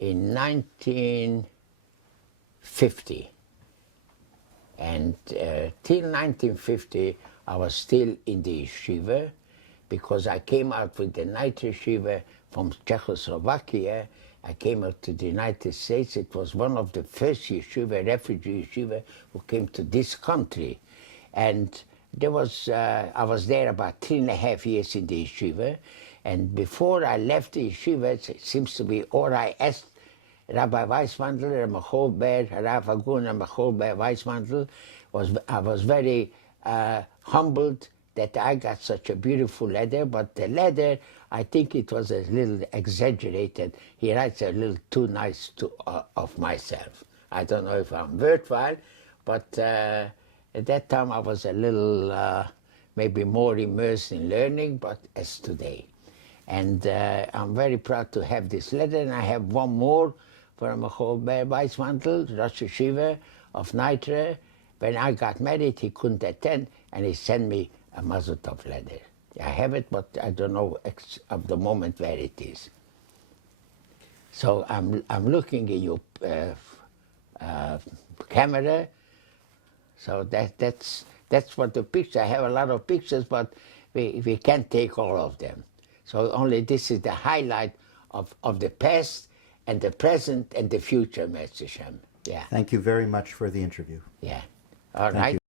in 1950, and till 1950 I was still in the yeshiva, because I came out with the night yeshiva from Czechoslovakia. I came out to the United States. It was one of the first yeshiva, refugee yeshiva, who came to this country. And there was, I was there about 3.5 years in the yeshiva. And before I left the yeshiva, it seems to be, or I asked Rabbi Weissmandl, Rav Agun and Machol Ber Weissmandl, I was very humbled that I got such a beautiful letter, but the letter, I think it was a little exaggerated. He writes a little too nice of myself. I don't know if I'm worthwhile, but at that time I was a little maybe more immersed in learning, but as today. And I'm very proud to have this letter, and I have one more from a Weizmantel, Rosh Yeshiva of Nitra. When I got married, he couldn't attend, and he sent me a Mazel Tov letter. I have it, but I don't know of the moment where it is. So I'm looking at your camera. So that's what the picture. I have a lot of pictures, but we can't take all of them. So only this is the highlight of the past and the present and the future, Mr. Shem. Yeah. Thank you very much for the interview. Yeah. All Thank right. you.